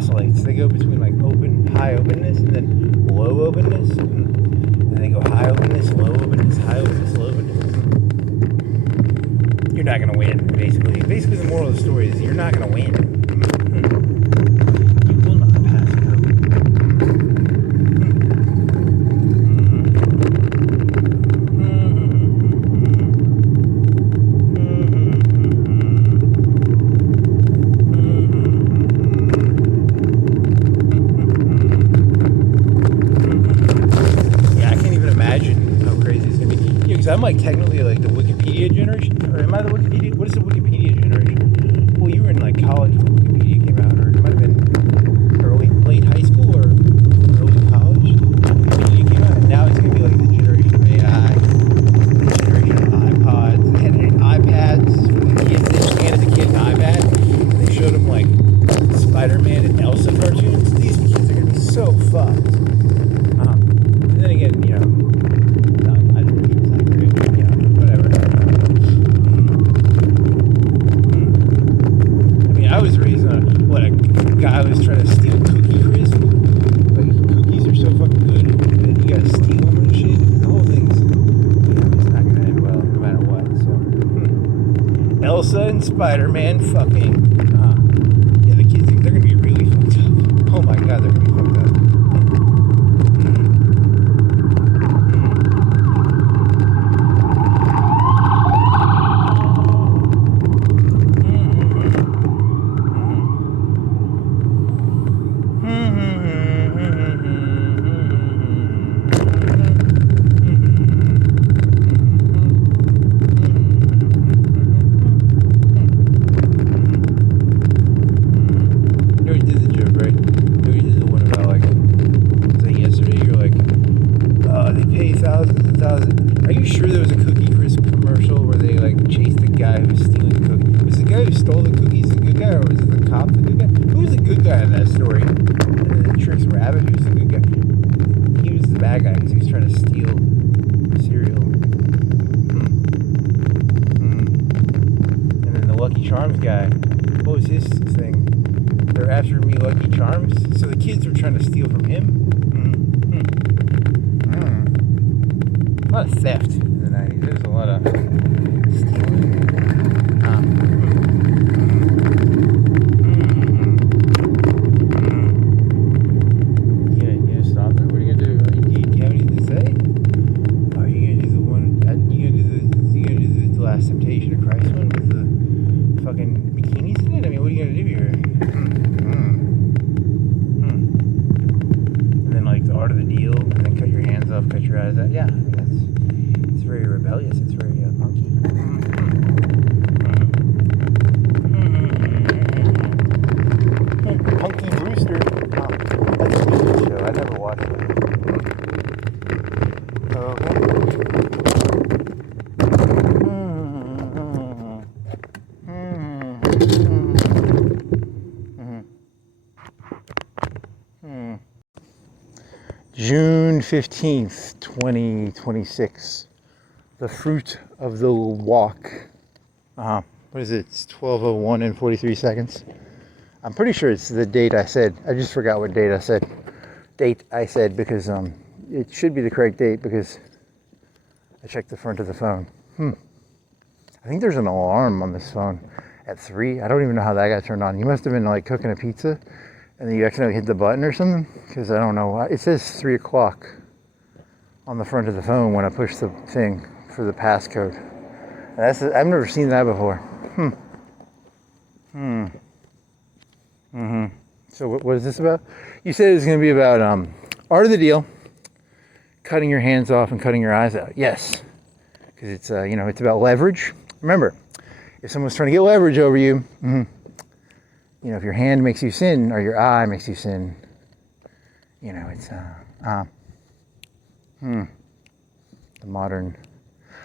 oscillates. They go between like high openness, and then low openness, and they go high openness, low openness, high openness, low openness. You're not gonna win, basically. Basically, the moral of the story is you're not gonna win. You will not pass go. I'm like technically like the Wikipedia generation, or am I the Wikipedia? What is the Wikipedia generation? Well, you were in like college when Wikipedia came out, or it might have been late high school or early college. Wikipedia came out, and now it's gonna be like the generation of AI, the generation of iPods, and iPads. The kids, they just handed the kid an iPad, and they showed him like Spider-Man and Elsa cartoons. These kids are gonna be so fucked. And then again, you know. I was raised on a guy was trying to steal Cookie Crisp. Like, cookies are so fucking good that you gotta steal them and shit. The whole thing's, it's not gonna end well, no matter what. So, Elsa and Spider-Man fucking. Yeah, the kids, they're gonna be really fucked up. Oh my god, they're gonna be fucked up. Are you sure there was a Cookie Crisp commercial where they like chased the guy who was stealing the cookies? Was the guy who stole the cookies the good guy, or was it the cop the good guy? Who was the good guy in that story? And then Trix Rabbit, who's the good guy? He was the bad guy because he was trying to steal cereal. And then the Lucky Charms guy, what was his thing? They're after me, Lucky Charms. So the kids were trying to steal from him. A lot of theft in the 90s. There's a lot of stealing. You gonna stop it? What are you gonna do? Do you have anything to say? Are you gonna do the one? You gonna do the Last Temptation of Christ one with the fucking bikinis in it? I mean, what are you gonna do here? And then like the Art of the Deal, and then cut your hands off, cut your eyes out. Yeah. It's very rebellious. It's very punky. Punky Brewster. That's a good show. I never watched it. Okay. June 15th, 2026. The fruit of the walk. What is it? It's 12:01 and 43 seconds. I'm pretty sure it's the date I said. I just forgot what date I said. Because it should be the correct date because I checked the front of the phone. I think there's an alarm on this phone at 3. I don't even know how that got turned on. You must have been like cooking a pizza and then you accidentally hit the button or something, because I don't know why. It says 3 o'clock on the front of the phone when I push the thing for the passcode. I've never seen that before. So what is this about? You said it was going to be about Art of the Deal, cutting your hands off and cutting your eyes out. Yes, because it's it's about leverage. Remember, if someone's trying to get leverage over you, if your hand makes you sin or your eye makes you sin, it's the modern.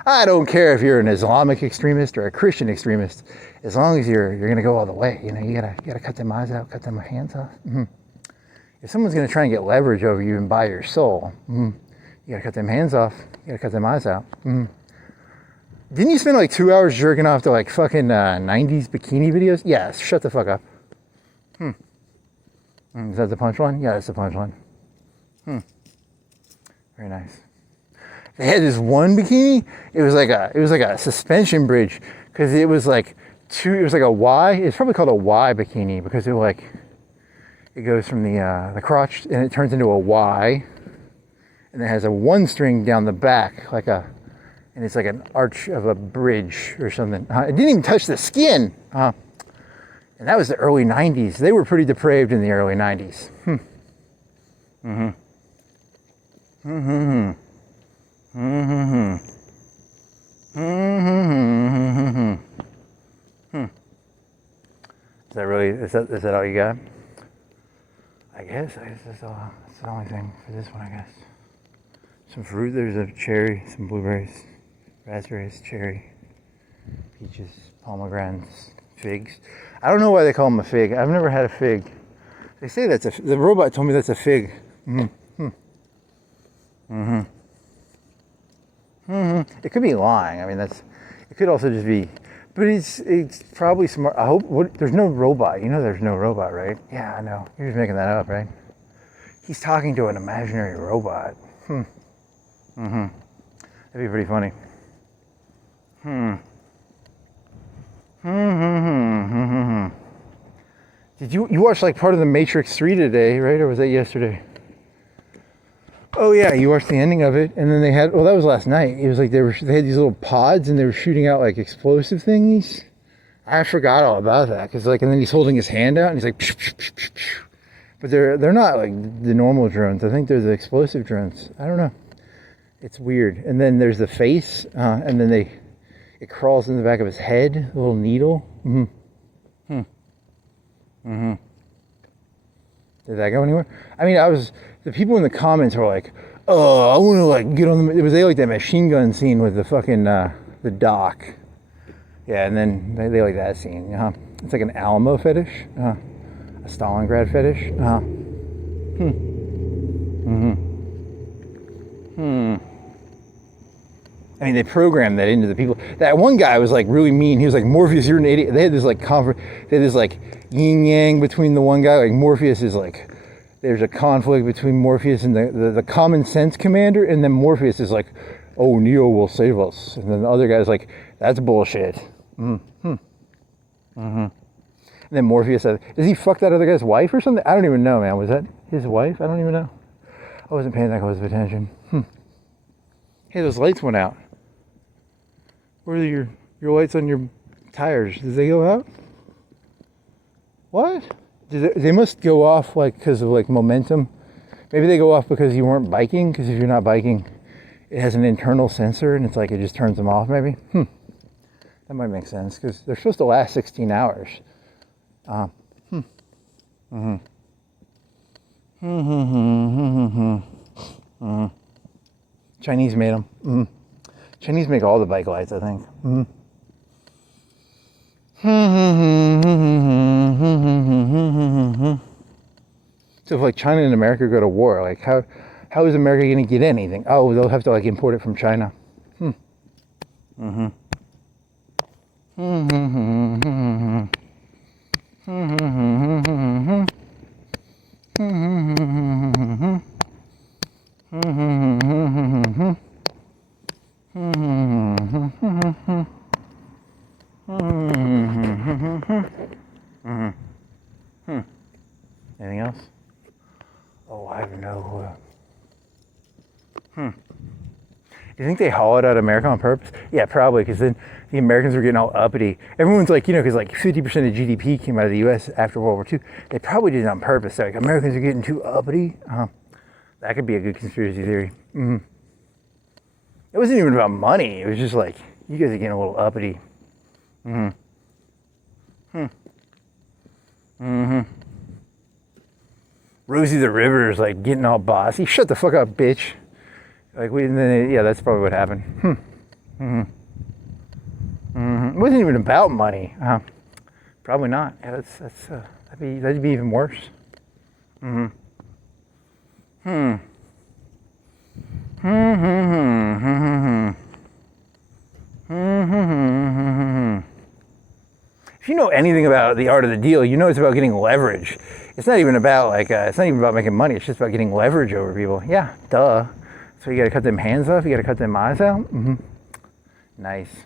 I don't care if you're an Islamic extremist or a Christian extremist, as long as you're gonna go all the way. You gotta cut them eyes out, cut them hands off. If someone's gonna try and get leverage over you and buy your soul, you gotta cut them hands off. You gotta cut them eyes out. Didn't you spend like 2 hours jerking off to like fucking 90s bikini videos? Yeah, shut the fuck up. Is that the punchline? Yeah, that's the punchline. Very nice. They had this one bikini. It was like a suspension bridge because it was like it was like a Y. It's probably called a Y bikini because it goes from the crotch and it turns into a Y, and it has a one string down the back and it's like an arch of a bridge or something. It didn't even touch the skin. And that was the early 90s. They were pretty depraved in the early 90s. Is that all you got? I guess that's the only thing for this one, I guess. Some fruit, there's a cherry, some blueberries, raspberries, cherry, peaches, pomegranates, figs. I don't know why they call them a fig. I've never had a fig. They say the robot told me that's a fig. It could be lying. I mean, it could also just be, but it's probably smart. I hope, there's no robot. You know there's no robot, right? Yeah, I know. You're just making that up, right? He's talking to an imaginary robot. That'd be pretty funny. Did you watch like part of the Matrix 3 today, right? Or was that yesterday? Oh yeah, you watched the ending of it, and then that was last night. It was like they had these little pods, and they were shooting out like explosive thingies. I forgot all about that because and then he's holding his hand out, and he's like, psh, psh, psh, psh, psh. But they're not like the normal drones. I think they're the explosive drones. I don't know. It's weird. And then there's the face, and then it crawls in the back of his head, a little needle. Did that go anywhere? I mean, the people in the comments were like, "Oh, I want to like get on the." It was like that machine gun scene with the fucking the doc. Yeah, and then they like that scene. It's like an Alamo fetish, a Stalingrad fetish. I mean, they programmed that into the people. That one guy was like really mean. He was like, "Morpheus, you're an idiot." They had this like they had this like yin yang between the one guy. Like Morpheus is like, there's a conflict between Morpheus and the common sense commander, and then Morpheus is like, "Oh, Neo will save us," and then the other guy's like, "That's bullshit." And then Morpheus said, "Does he fuck that other guy's wife or something?" I don't even know, man. Was that his wife? I don't even know. I wasn't paying that close of attention. Hey, those lights went out. Where are your lights on your tires? Did they go out? What? They must go off like because of like momentum. Maybe they go off because you weren't biking. Because if you're not biking, it has an internal sensor and it's like it just turns them off. Maybe. That might make sense because they're supposed to last 16 hours. Chinese made them. Chinese make all the bike lights, I think. So if like China and America go to war, like how is America going to get anything? Oh, they'll have to like import it from China. Anything else? Oh, I have no clue. You think they hollowed out America on purpose? Yeah, probably, because then the Americans were getting all uppity. Everyone's like, because like 50% of GDP came out of the U.S. after World War II. They probably did it on purpose. They're like, Americans are getting too uppity. That could be a good conspiracy theory. It wasn't even about money. It was just like, you guys are getting a little uppity. Rosie the River is like getting all bossy. Shut the fuck up, bitch. Like yeah, that's probably what happened. It wasn't even about money. Probably not. Yeah, that'd be even worse. If you know anything about the art of the deal, you know it's about getting leverage. It's not even about like, it's not even about making money. It's just about getting leverage over people. Yeah, duh. So you gotta cut them hands off. You gotta cut them eyes out. Mm-hmm. Nice.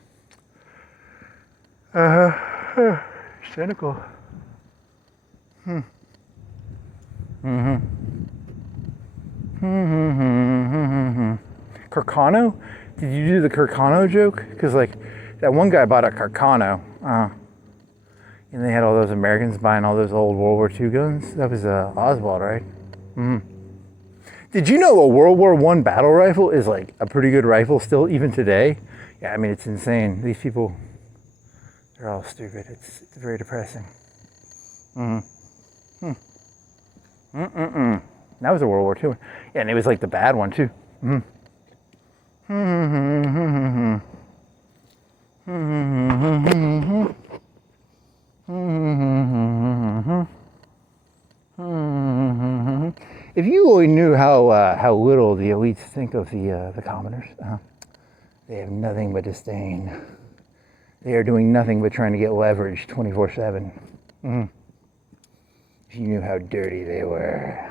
Cynical. Carcano? Did you do the Carcano joke? Because like that one guy bought a Carcano, and they had all those Americans buying all those old World War II guns. That was Oswald, right? Did you know a World War I battle rifle is like a pretty good rifle still, even today? Yeah, I mean, it's insane. These people, they're all stupid. It's very depressing. That was a World War II. Yeah, and it was like the bad one too. If you only knew how little the elites think of the commoners, they have nothing but disdain. They are doing nothing but trying to get leverage 24/7. If you knew how dirty they were.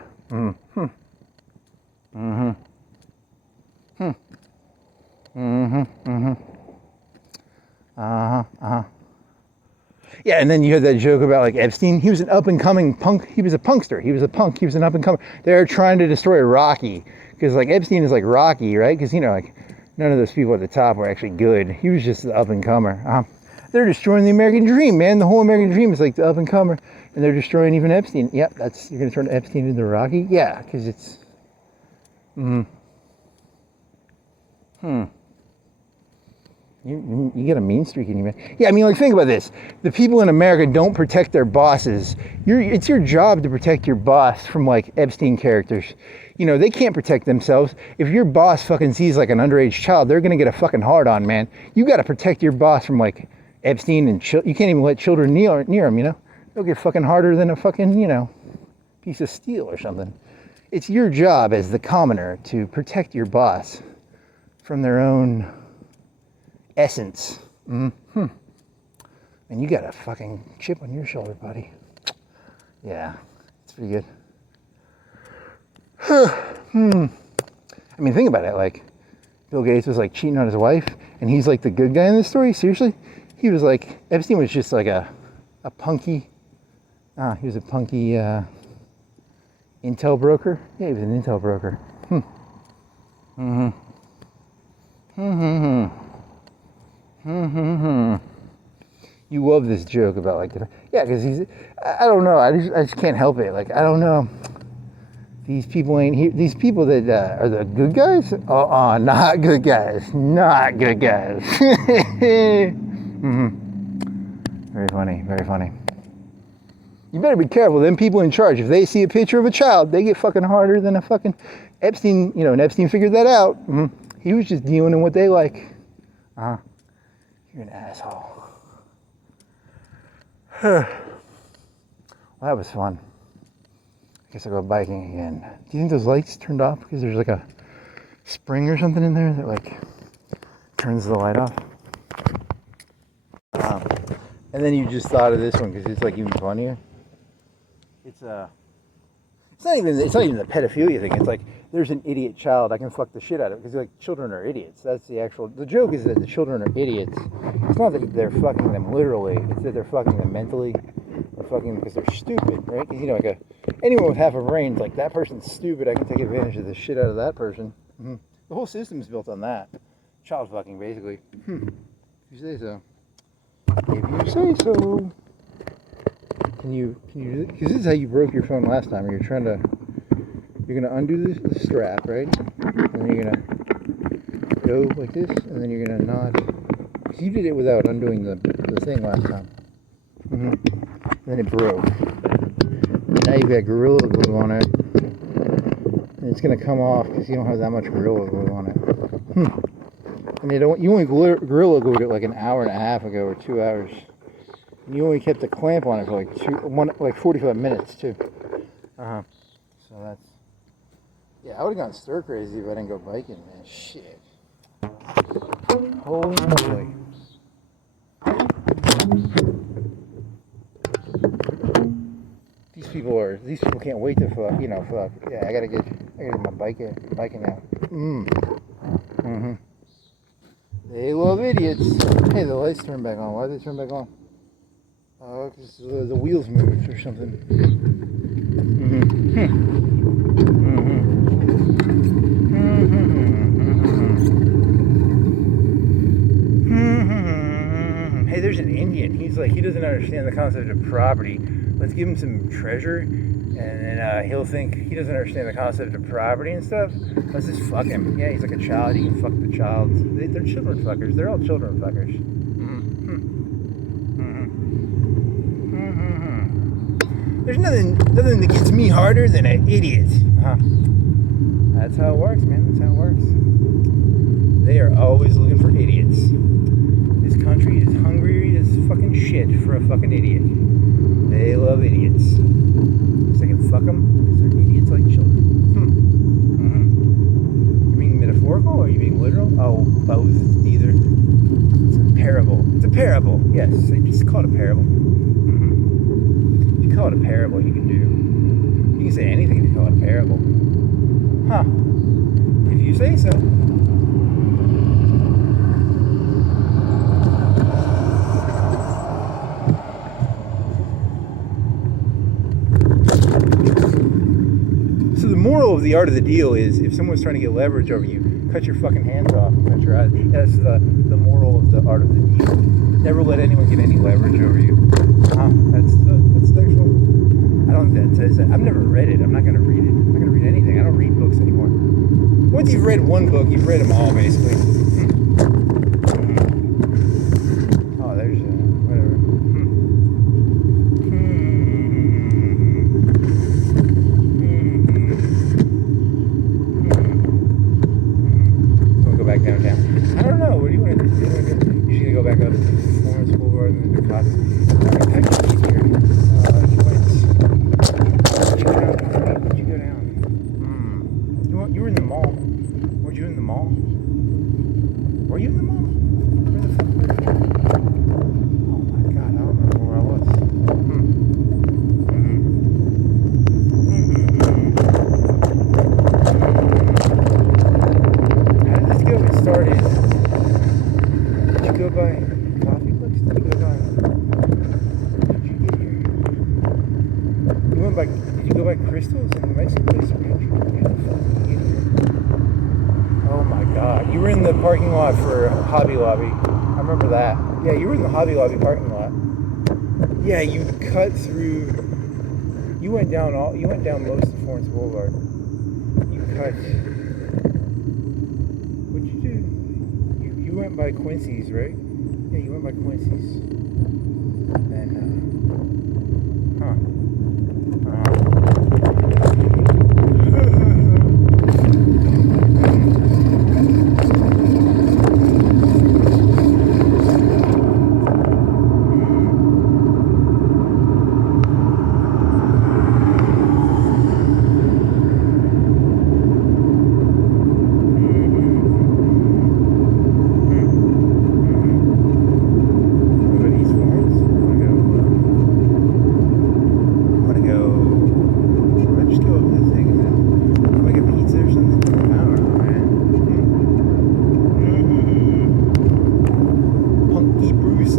Yeah, and then you had that joke about like Epstein. He was an up and coming punk. He was a punkster. He was a punk. He was an up and comer. They're trying to destroy Rocky because like Epstein is like Rocky, right? Because you know like none of those people at the top were actually good. He was just the up and comer. They're destroying the American dream, man. The whole American dream is like the up and comer, and they're destroying even Epstein. Yep, you're gonna turn Epstein into Rocky. Yeah, because it's. You get a mean streak in you, man. Yeah, I mean, like, think about this. The people in America don't protect their bosses. It's your job to protect your boss from, like, Epstein characters. You know, they can't protect themselves. If your boss fucking sees, like, an underage child, they're gonna get a fucking hard-on, man. You gotta protect your boss from, like, Epstein and you can't even let children near him, you know? They'll get fucking harder than a fucking, you know, piece of steel or something. It's your job as the commoner to protect your boss from their own essence. And you got a fucking chip on your shoulder, buddy. Yeah, it's pretty good. I mean, think about it. Like, Bill Gates was like cheating on his wife, and he's like the good guy in this story. Seriously, he was like Epstein was just like a punky. He was a punky intel broker. Yeah, he was an intel broker. You love this joke about like, yeah, because I don't know, I just can't help it. Like, I don't know. These people ain't here. These people that are the good guys? Not good guys. Not good guys. Very funny, very funny. You better be careful. Them people in charge, if they see a picture of a child, they get fucking harder than a fucking Epstein, you know, and Epstein figured that out. He was just dealing in what they like. You're an asshole. Well, that was fun. I guess I'll go biking again. Do you think those lights turned off because there's like a spring or something in there that like turns the light off? And then you just thought of this one because it's like even funnier. It's not even the pedophilia thing. It's like there's an idiot child. I can fuck the shit out of it because like children are idiots. That's the joke is that the children are idiots. It's not that they're fucking them literally. It's that they're fucking them mentally. They're fucking them because they're stupid, right? Because you know, like anyone with half a brain's like that person's stupid. I can take advantage of the shit out of that person. The whole system is built on that. Child fucking, basically. If you say so. If you say so. Can you do this? Because this is how you broke your phone last time. You're gonna undo the strap, right? And then you're gonna go like this, and then you're gonna nod. Because you did it without undoing the thing last time. And then it broke. Now you've got Gorilla Glue on it. And it's gonna come off because you don't have that much Gorilla Glue on it. And you only Gorilla Glued it like an hour and a half ago or 2 hours. And you only kept the clamp on it for like 45 minutes too. So that's, yeah, I would have gone stir crazy if I didn't go biking, man. Shit. Holy moly. These these people can't wait to fuck, fuck. Yeah, I gotta get my biking out. Mm-hmm. They love idiots. Hey, the lights turned back on. Why did they turn back on? Oh, because the wheels moved or something. Hey, there's an Indian. He doesn't understand the concept of property. Let's give him some treasure, and then he'll think he doesn't understand the concept of property and stuff. Let's just fuck him. Yeah, he's like a child. He can fuck the child. They're children fuckers. They're all children fuckers. There's nothing that gets me harder than an idiot. That's how it works, man. That's how it works. They are always looking for idiots. This country is hungry as fucking shit for a fucking idiot. They love idiots. Because they can fuck them because they're idiots like children. You being metaphorical or are you being literal? Oh, both. Neither. It's a parable. It's a parable. Yes, they just call it a parable. If you call it a parable, you can say anything if you call it a parable. If you say so. So the moral of the art of the deal is if someone's trying to get leverage over you, cut your fucking hands off and cut your eyes. That's the moral of the art of the deal. Never let anyone get any leverage over you. That's the actual. I don't think that says that. I've never read it. I'm not going to read it. I'm not going to read anything. I don't read books anymore. Once you've read one book, you've read them all, basically. Oh, there's whatever. Want to go back downtown? I don't know. What do you want to do? You're just going to go back up to Florence Boulevard and then the Cots. You were in the mall. Were you in the mall? Were you in the mall? Where the fuck were you? Oh my god, I don't remember where I was. How did this get started? Did you go by coffee place? Did you go by... How did you get here? Did you go by Crystals and the Mexican place? Oh my god. You were in the parking lot for Hobby Lobby. I remember that. Yeah, you were in the Hobby Lobby parking lot. Yeah, you cut through. You went down most of Florence Boulevard. You cut. What'd you do? You went by Quincy's, right? Yeah, you went by Quincy's.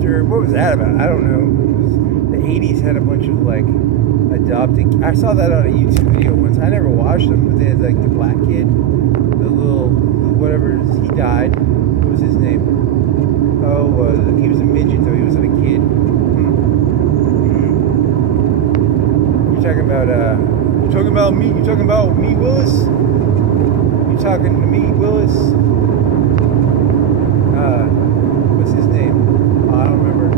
And what was that about? I don't know. The 80s had a bunch of adopting. I saw that on a YouTube video once. I never watched them, but they had the black kid, the little whatever. He died. What was his name? Oh, he was a midget though. He wasn't a kid. You're talking about me. You're talking about me, Willis. You're talking to me, Willis. What's his name? I don't remember.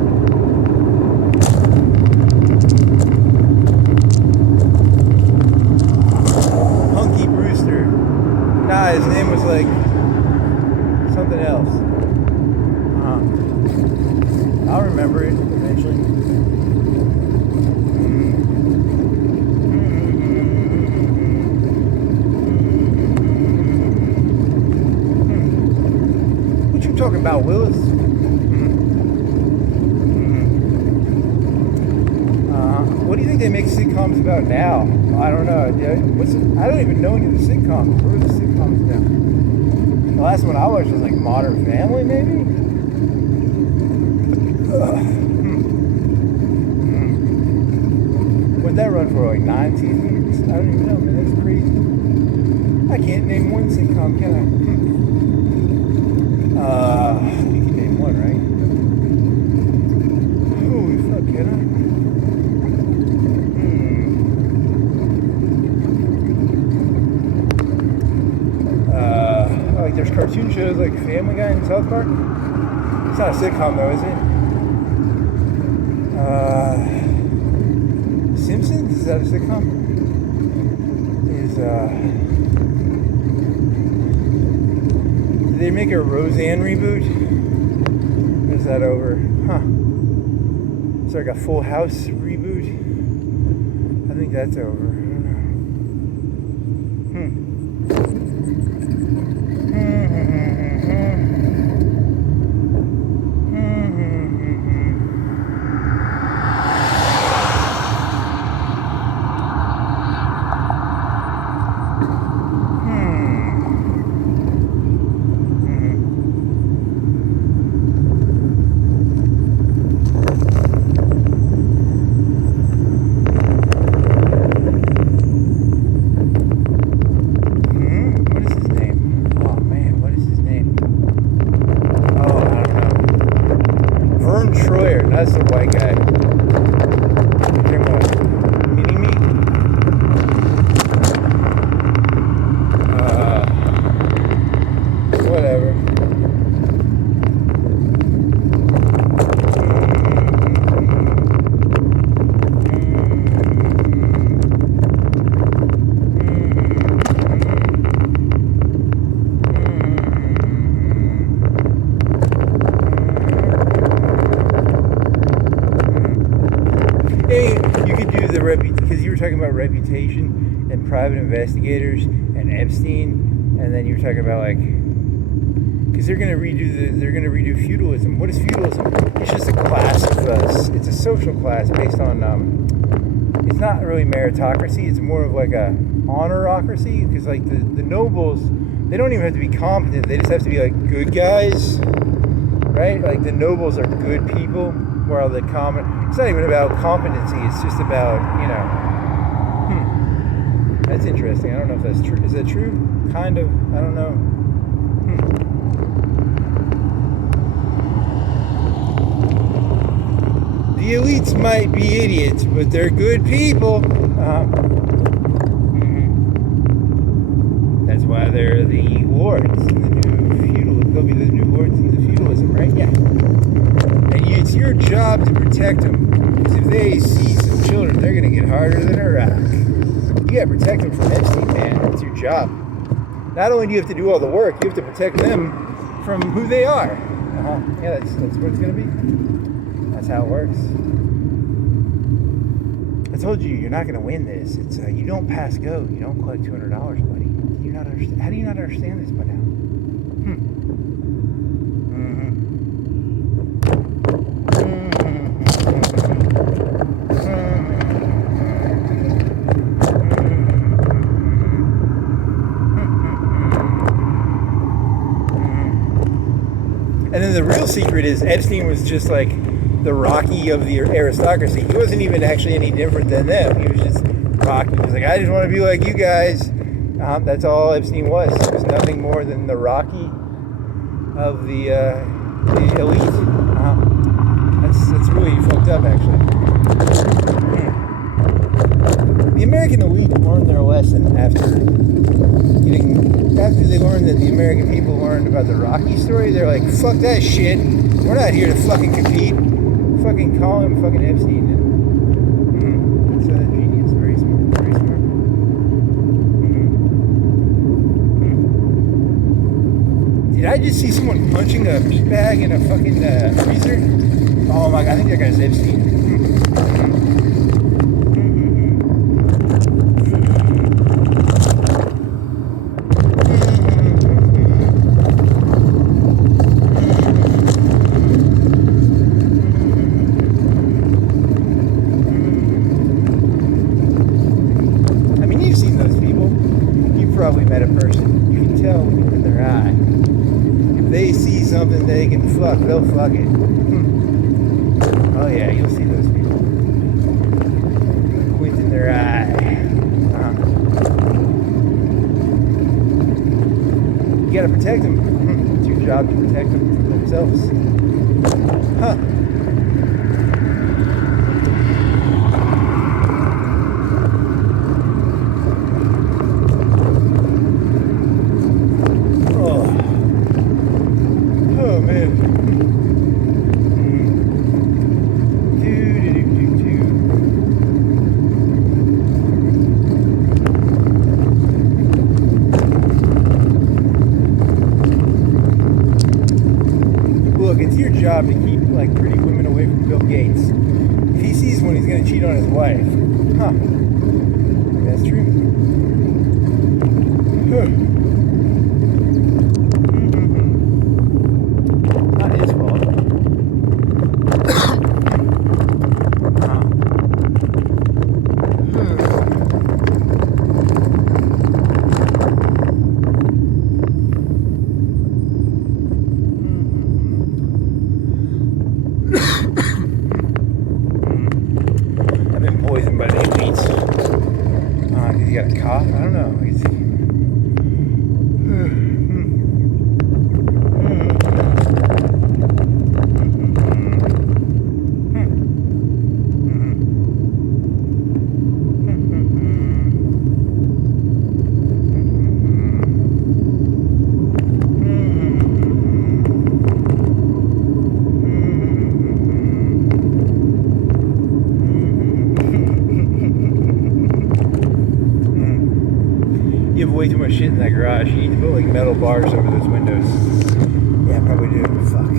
Hunky Brewster. Nah, his name was something else. I'll remember it eventually. What you talking about, Willis? What do you think they make sitcoms about now? I don't know. I don't even know any of the sitcoms. Where are the sitcoms now? The last one I watched was like Modern Family, maybe? What'd that run for? Like 9 seasons? I don't even know, man. That's crazy. I can't name one sitcom, can I? You can name one, right? Holy fuck, can I? Like there's cartoon shows like Family Guy and South Park. It's not a sitcom though, is it? Simpsons? Is that a sitcom? Did they make a Roseanne reboot? Or is that over? Huh. It's like a Full House reboot. I think that's over. I don't know. That's the white guy. Mini-me? Whatever. Because you were talking about Reputation and private investigators and Epstein, and then you were talking about like, because they're gonna redo feudalism. What is feudalism? It's just a class of it's a social class based on it's not really meritocracy. It's more of like a honorocracy, because like the nobles, they don't even have to be competent. They just have to be like good guys, right? Like the nobles are good people. While the it's not even about competency, it's just about, that's interesting. I don't know if that's true. Is that true? Kind of. I don't know. The elites might be idiots, but they're good people. That's why they're the lords in the new feudalism. They'll be the new lords in the feudalism, right? Yeah. And it's your job to protect them. Because if they see some children, they're going to get harder than a rock. You got to protect them from Epstein, man. It's your job. Not only do you have to do all the work, you have to protect them from who they are. Yeah, that's what it's going to be. That's how it works. I told you, you're not going to win this. It's you don't pass go. You don't collect $200, buddy. Do you not understand? How do you not understand this by now? And then the real secret is Epstein was just like the Rocky of the aristocracy. He wasn't even actually any different than them. He was just Rocky. He was like, I just want to be like you guys. That's all Epstein was. He was nothing more than the Rocky of the elite. That's really fucked up, actually. The American elite learned their lesson after they learned that the American people learned about the Rocky story. They're like, fuck that shit. We're not here to fucking compete. Fucking call him fucking Epstein. That's genius. Very smart. Very smart. Did I just see someone punching a meat bag in a fucking freezer? Oh my god, I think that guy's Epstein. then they can fuck. They'll fuck it. Oh yeah, you'll see those people. Squint in their eye. You gotta protect them. It's your job to protect them from themselves. Huh. Job to keep like pretty women away from Bill Gates. If he sees one, he's gonna cheat on his wife. Huh. That's true. Not his fault. Poisoned by the elites. Because he got a cough? I don't know. You have way too much shit in that garage. You need to put like metal bars over those windows. Yeah, probably do. Fuck.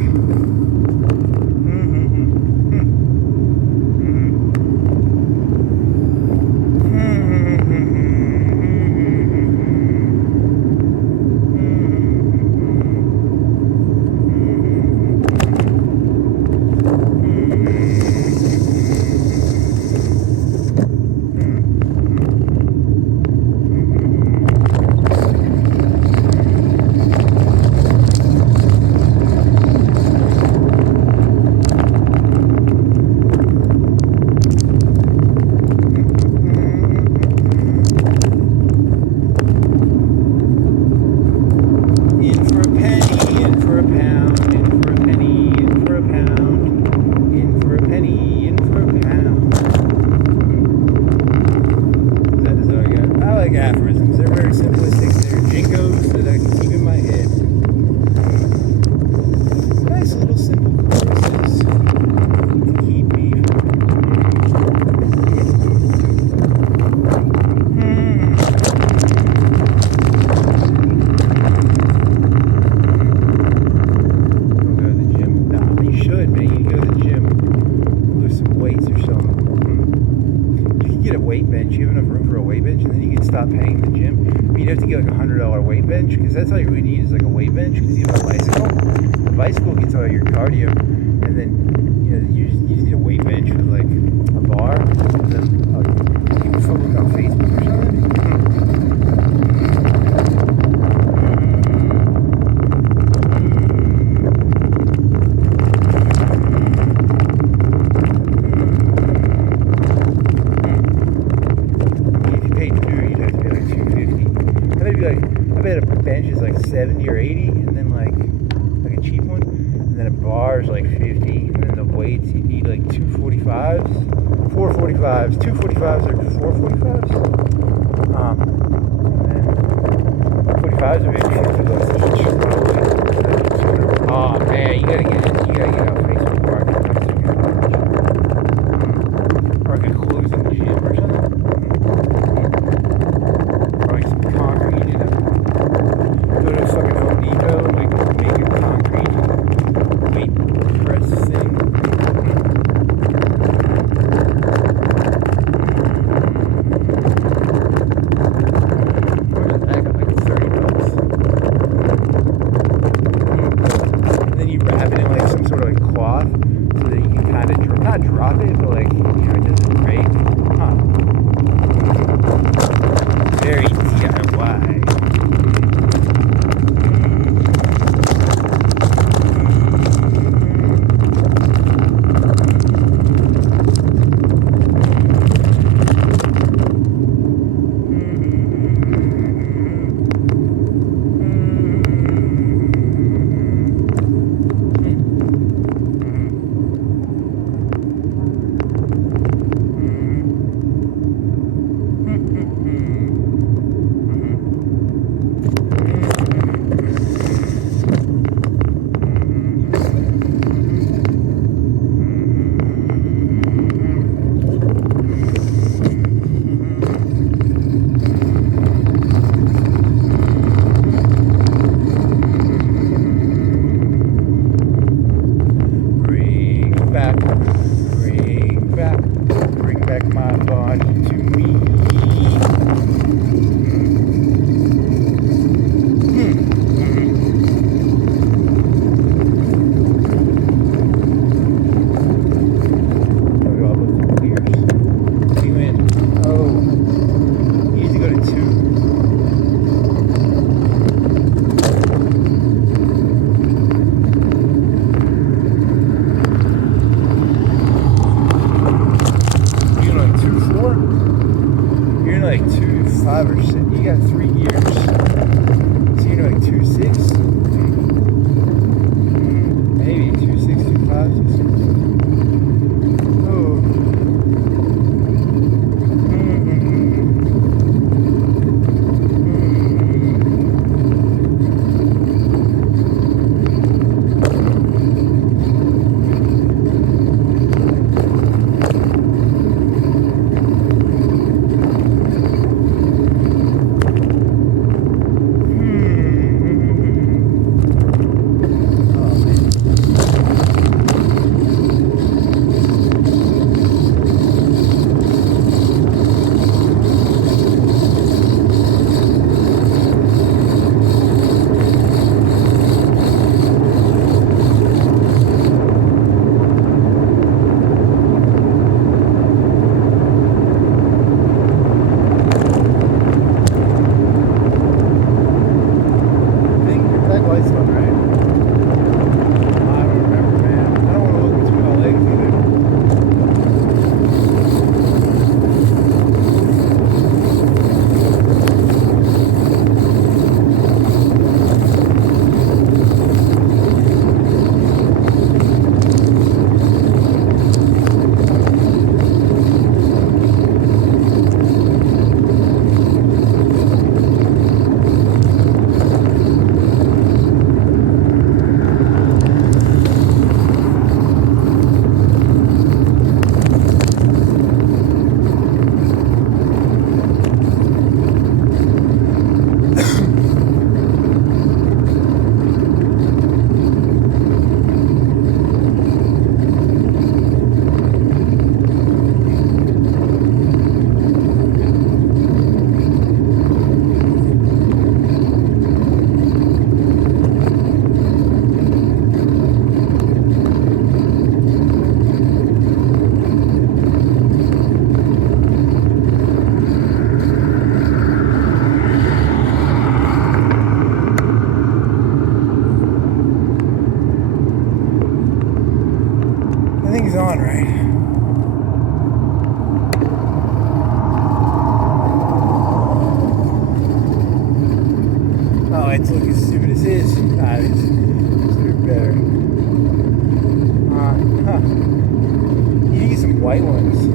Aphorisms. They're very simplistic. They're jingles that I can keep in my head. Nice little simple choruses to keep me Go to the gym. Nah, you should, man. You go to the gym. Lift some weights or something. You can get a weight bench. You have enough room for a weight bench, and then you can stop paying the gym. You'd have to get like $100 weight bench, because that's all you really need is like a weight bench, because you have a bicycle. The bicycle gets all your cardio, and then you just need a weight bench with like a bar. And then you can look on Facebook or something. I bet a bench is like 70 or 80, and then like a cheap one, and then a bar is like 50, and then the weights you need like 245s, 445s, 245s or 445s, and then 45s are maybe $50 each. Oh man, you gotta get out Facebook Market, or I could close the gym or something. Go to fucking Home Depot and like make a concrete weight press thing. What the heck? Like $30. And then you wrap it in like some sort of like cloth so that you can kind of not drop it, but like it doesn't break. Huh. Very DIY. right. Oh, it's looking as stupid as his. Nah, it's better. You need some white ones.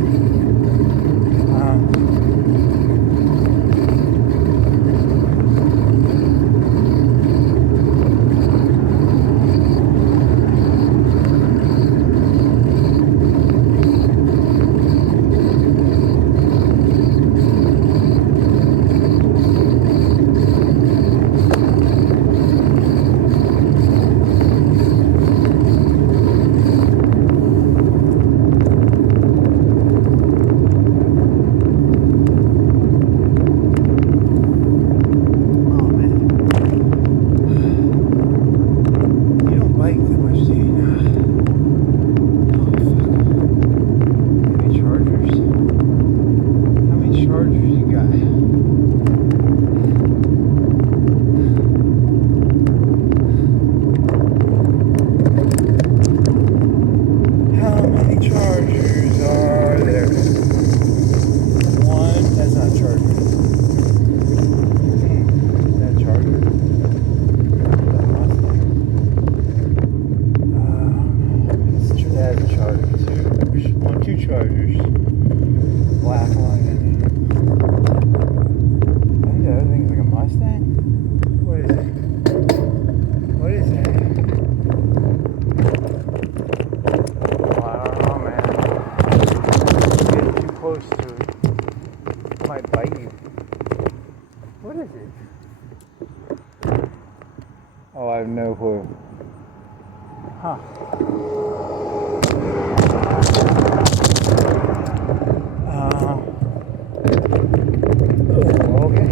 Oh, I have no clue. Huh. Okay.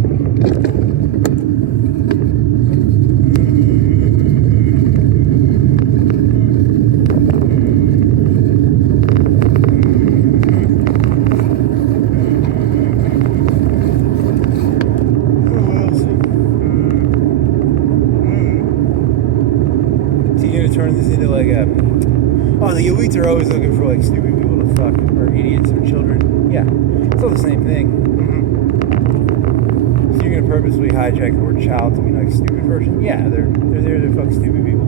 Turn this into like a... Oh, the elites are always looking for like stupid people to fuck, or idiots, or children. Yeah, it's all the same thing. So you're gonna purposely hijack the word child to mean like stupid person? Yeah, they're there to fuck stupid people.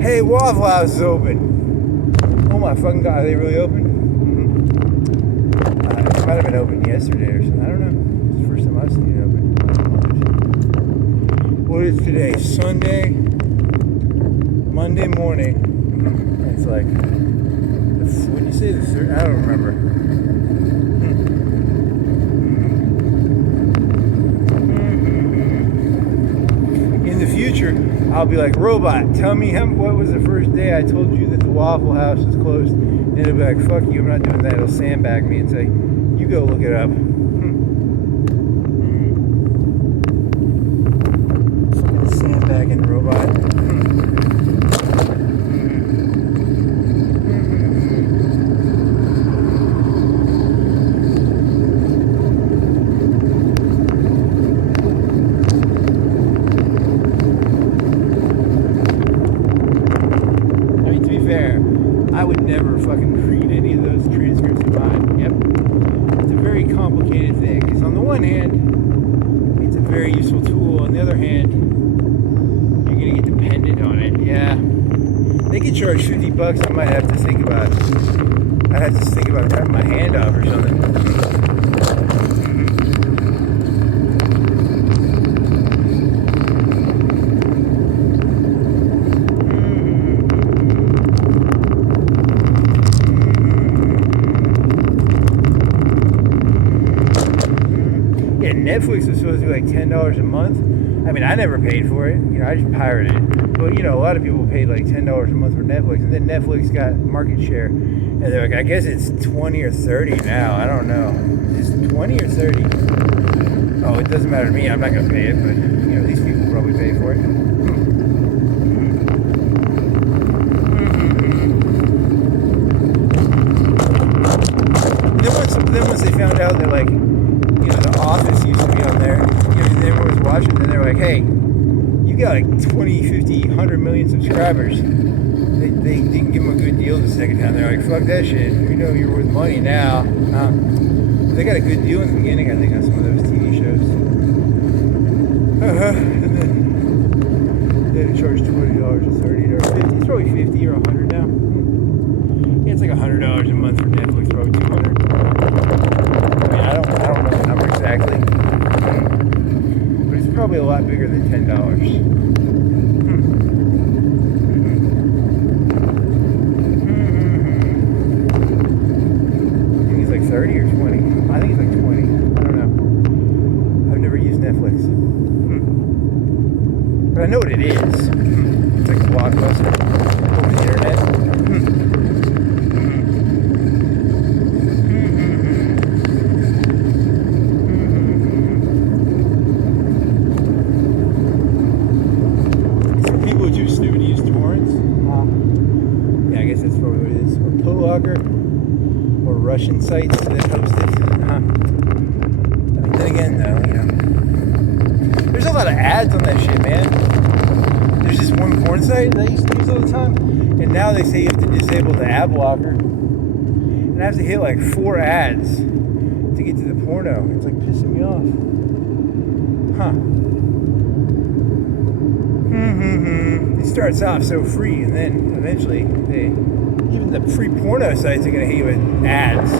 Hey, Waffle House is open. Oh my fucking god, are they really open? It might have been open yesterday or something. I don't know. It's the first time I've seen it open. What is today? Sunday, Monday morning. It's like, when you say the third, I don't remember. In the future, I'll be like, robot, tell me what was the first day I told you that the Waffle House was closed. And it'll be like, fuck you, I'm not doing that. It'll sandbag me and say, you go look it up. Sandbagging robot. I mean, to be fair, I would never fucking read any of those transcripts of mine. Yep. It's a very complicated thing. Because on the one hand, it's a very useful tool. On the other hand, get dependent on it. Yeah, they could charge $50. I might have to think about cutting my hand off or something. Yeah, Netflix was supposed to be like $10 a month. I mean, I never paid for it. You know, I just pirated it. But, you know, a lot of people paid like $10 a month for Netflix. And then Netflix got market share. And they're like, I guess it's 20 or 30 now. I don't know. Is it 20 or 30? Oh, it doesn't matter to me. I'm not going to pay it. But, you know, these people probably pay for it. Then once they found out that, like, you know, The Office used to be on there, you know, everyone was watching, and they're like, hey, you got like 20, 50, 100 million subscribers. they didn't give them a good deal the second time. They're like, fuck that shit. We know you're worth money now. They got a good deal in the beginning, I think, on some of those TV shows. And then they had to charge $20 or $30 or $50. It's probably $50 or $100 now. Yeah, it's like $100 a month for Netflix, probably $200. I mean, I don't know the number exactly, but it's probably a lot bigger than $10. I think it's like 30 or 20. I think it's like 20. I don't know. I've never used Netflix. But I know what it is. It's like a blockbuster over the internet. Some people are too stupid to use torrents. Yeah, I guess that's probably what it is. Or Polocker. Or Russian sites that host it. I mean, then again, though, you know. There's a lot of ads on that shit, man. There's this one porn site that I used to use all the time, and now they say you have to disable the ad blocker. And I have to hit like 4 ads to get to the porno. It's like pissing me off. It starts off so free, and then eventually even the free porno sites are gonna hit you with ads.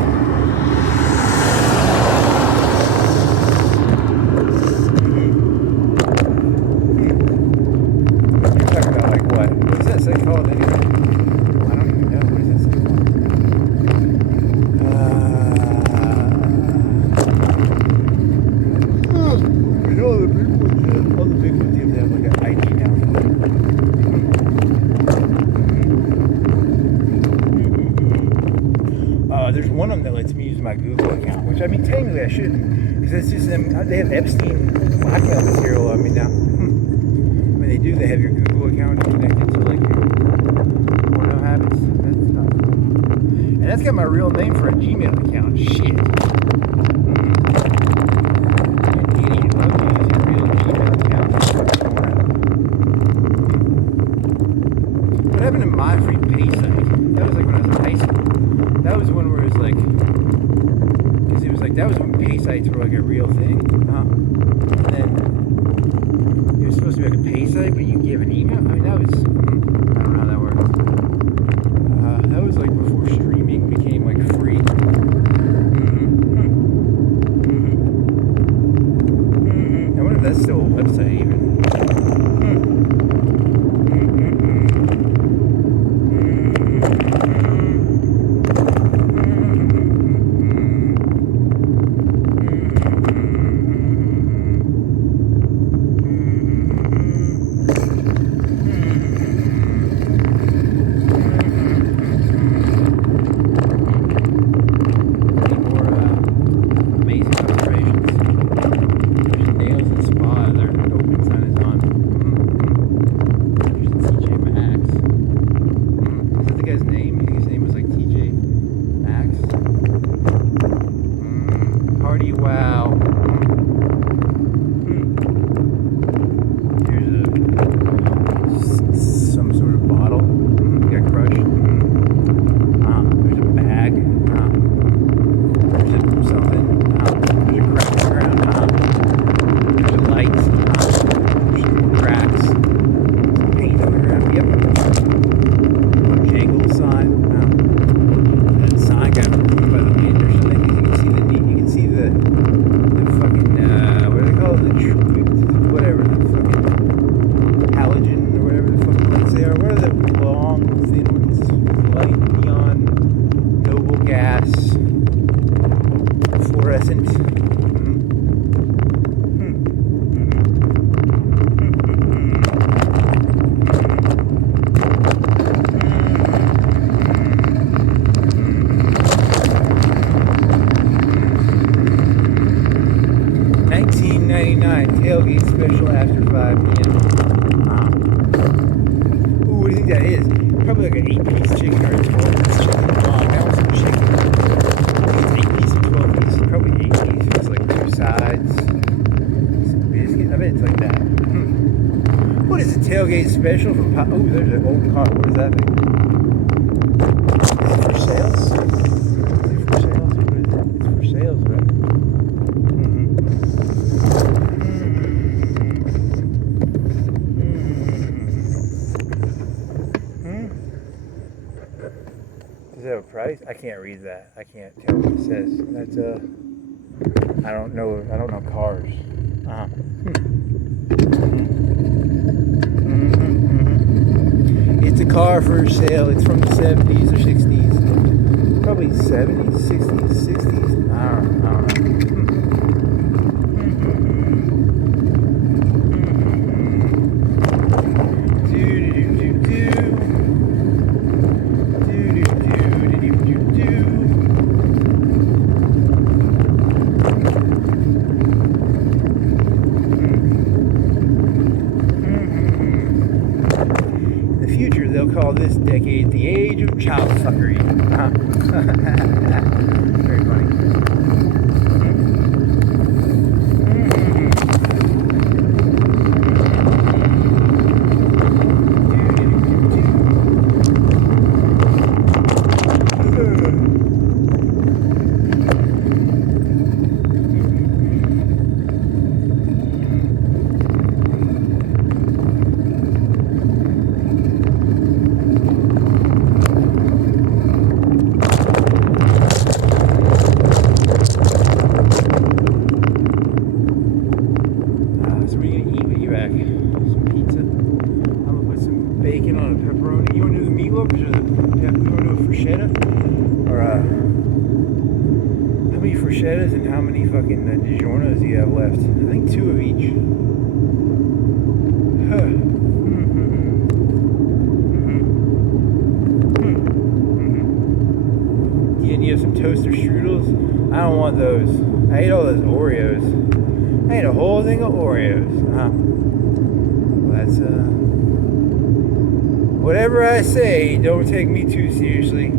There's one of them that lets me use my Google account, which I mean, technically I shouldn't, because that's just them. They have Epstein blackmail material on me now. I mean, they do. They have your Google account connected to like your porno habits. That's tough. And that's got my real name for a Gmail account. Shit. An idiot. Why would you use your real Gmail account for porno? What happened to my free pay site? That was like when I was in high school. That was one where it was like, because it was like, that was when pay sites were like a real thing. And then it was supposed to be like a pay site, but you give an email. I mean, that was, I don't know how that worked. That was like before streaming became like free. I wonder if that's still a website even. Tailgate special after 5 p.m. Ooh, what do you think that is? Probably like an 8-piece chicken or a 12-piece chicken. I want some chicken. It's 8-piece or 12-piece. Probably 8-piece. It's like 2 sides. Some biscuit. I bet it's like that. What is a tailgate special from Ooh, there's an old car. What is that thing? For sales? Is it for sales? What is it? It's for sales, right? Does it have a price? I can't read that. I can't tell what it says. That's I don't know cars. It's a car for sale. It's from the 70s or 60s. Probably 70s, 60s, 60s. I don't know. They'll call this decade the age of child fuckery. Very funny. Bacon on a pepperoni. You want to do the meatloaf or you want to do a bruschetta? Or how many bruschettas and how many fucking DiGiornos do you have left? I think 2 of each. And you have some toaster strudels. I don't want those. I ate all those Oreos. I ate a whole thing of Oreos. Well, that's whatever I say, don't take me too seriously.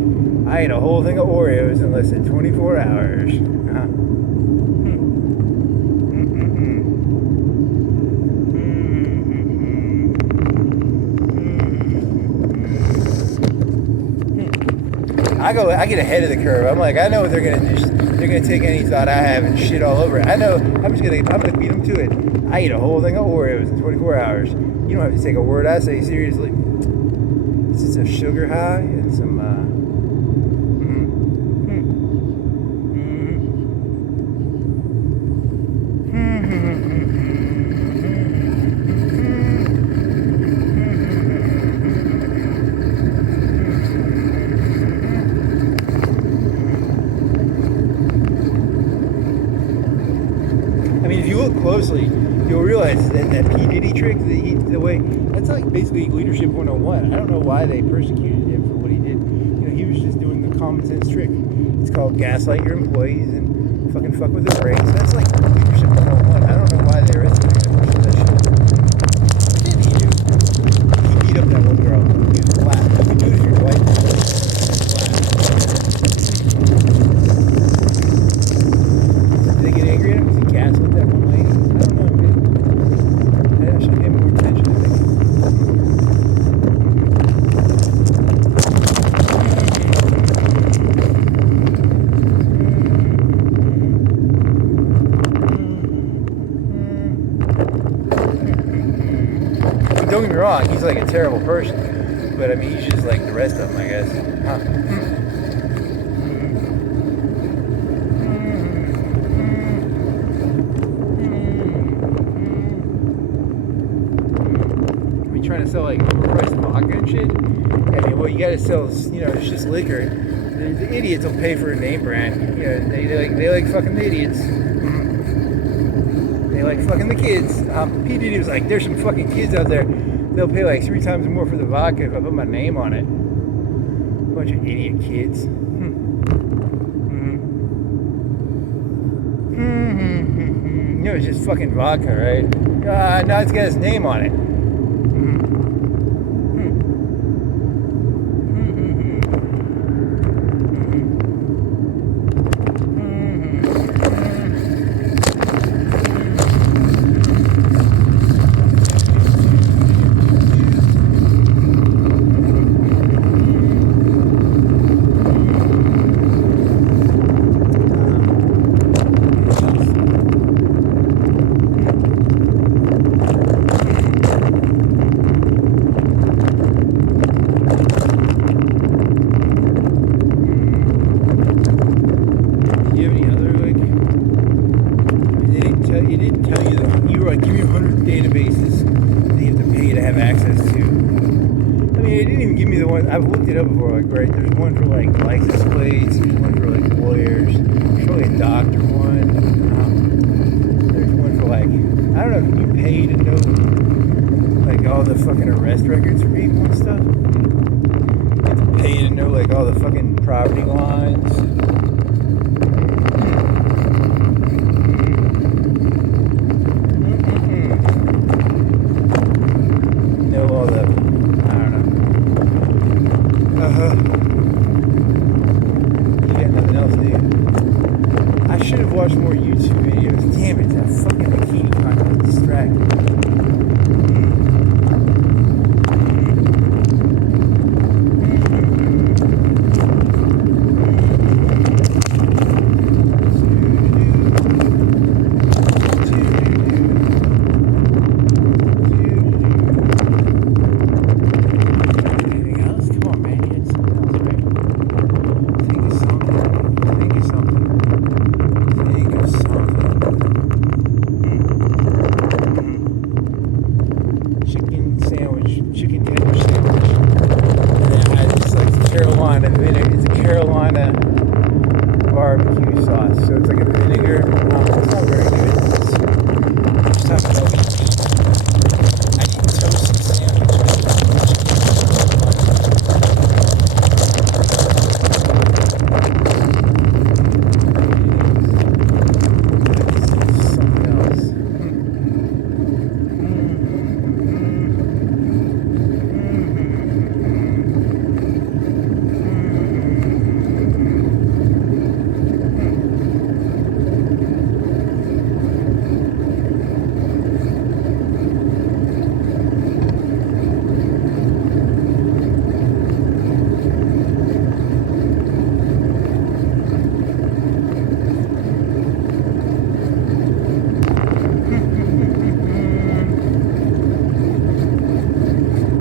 I ate a whole thing of Oreos in less than 24 hours. I get ahead of the curve. I'm like, I know what they're gonna do. They're gonna take any thought I have and shit all over it. I know. I'm gonna beat them to it. I ate a whole thing of Oreos in 24 hours. You don't have to take a word I say seriously. It's just a sugar high and some I mean, if you look closely, you'll realize that P. Diddy trick, the way, that's like basically leadership 101. I don't know why they persecuted him for what he did. You know, he was just doing the common sense trick. It's called gaslight your employees and fucking fuck with their brains. That's like leadership 101. I don't know why they arrested him for that shit. What did he do? He beat up that one girl. He was black. You can do it if you're white. Did they get angry at him? Was he gaslit that one lady? I don't know, man. I should pay more attention, I think. Don't get me wrong, he's like a terrible person. But I mean, he's just like the rest of them, I guess. Trying to sell like overpriced vodka and shit. I mean, what you gotta sell is, you know, it's just liquor. The idiots will pay for a name brand. You know, they like fucking the idiots. They like fucking the kids. P. Diddy was like, there's some fucking kids out there. They'll pay like 3 times more for the vodka if I put my name on it. Bunch of idiot kids. You know, it's just fucking vodka, right? Now it's got his name on it. mean, it didn't even give me the one. I've looked it up before. Like, right, there's one for like license plates. There's one for like lawyers. There's probably a doctor one. There's one for like, I don't know. Can you pay to know like all the fucking arrest records for people and stuff? You have to pay to know like all the fucking property lines. Know all the, I don't know. You got nothing else, do you? I should have watched more YouTube videos. Damn it, that fucking bikini content is distracting. It's a Carolina barbecue sauce. So it's like a vinegar. It's not very good. It's just not milky. I need to toast some sandwiches. Something else.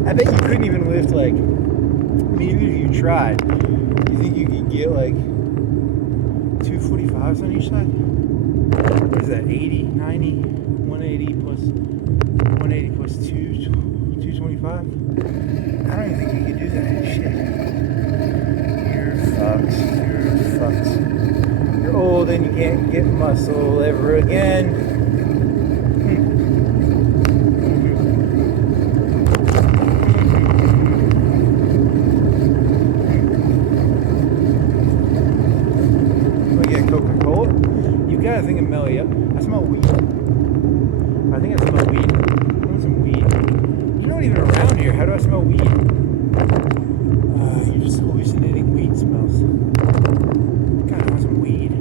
I bet you couldn't even lift like, I mean, even if you tried, you think you could get like 245s on each side? What is that, 80, 90, 180 plus 225? I don't even think you could do that shit. You're fucked. You're old and you can't get muscle ever again. Coca-Cola? You gotta think of Melly up. I smell weed. I think I smell weed. I want some weed. You're not even around here. How do I smell weed? You're just hallucinating weed smells. God, I want some weed.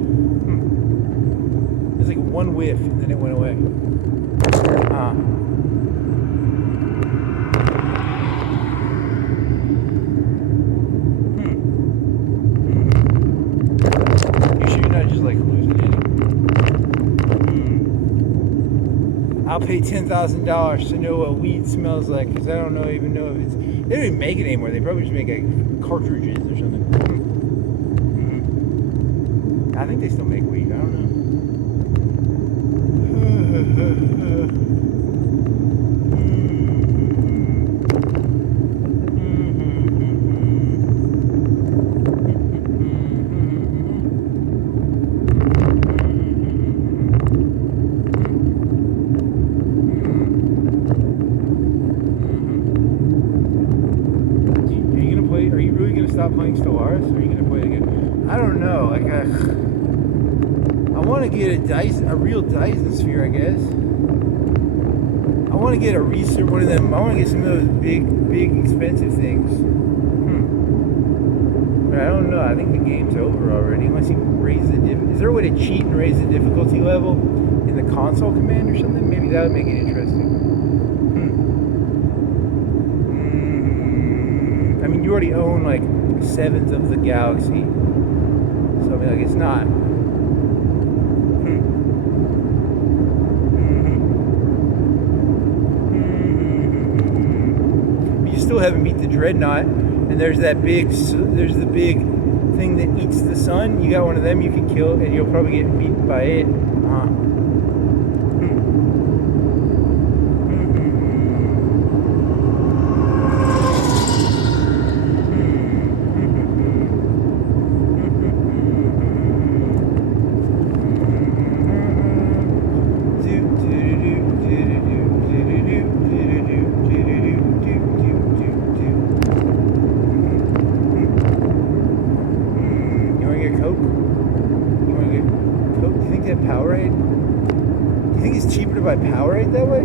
There's like one whiff and then it went away. I'll pay $10,000 to know what weed smells like, because I don't even know if it's. They don't even make it anymore. They probably just make like cartridges or something. I think they still make weed. I don't know. Stop playing Stellaris, or are you gonna play it again? I don't know. Like I want to get a real Dyson sphere, I guess. I want to get a research one of them. I want to get some of those big expensive things. But I don't know. I think the game's over already. Unless you raise the is there a way to cheat and raise the difficulty level in the console command or something? Maybe that would make it interesting. I mean, you already own like 1/7 of the galaxy, so I mean, like, it's not. But you still haven't beat the Dreadnought, and there's the big thing that eats the sun. You got one of them you can kill, and you'll probably get beaten by it. to buy Powerade that way?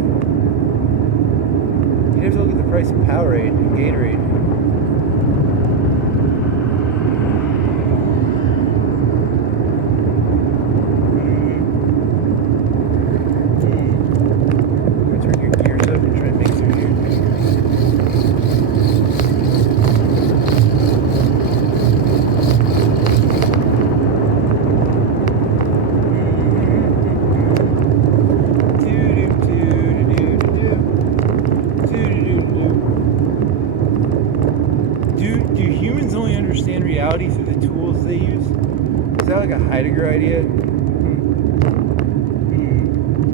You'd have to look at the price of Powerade and Gatorade. Turn your gears up and try and make through here. Do humans only understand reality through the tools they use? Is that like a Heidegger idea?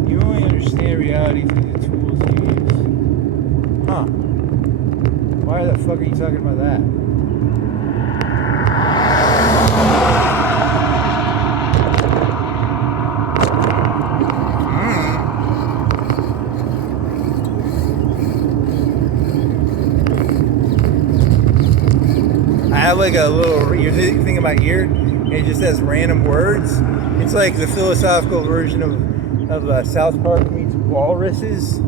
You only understand reality through the tools you use. Huh. Why the fuck are you talking about that? I have like a little, you're thinking about ear, and it just has random words. It's like the philosophical version of South Park meets walruses.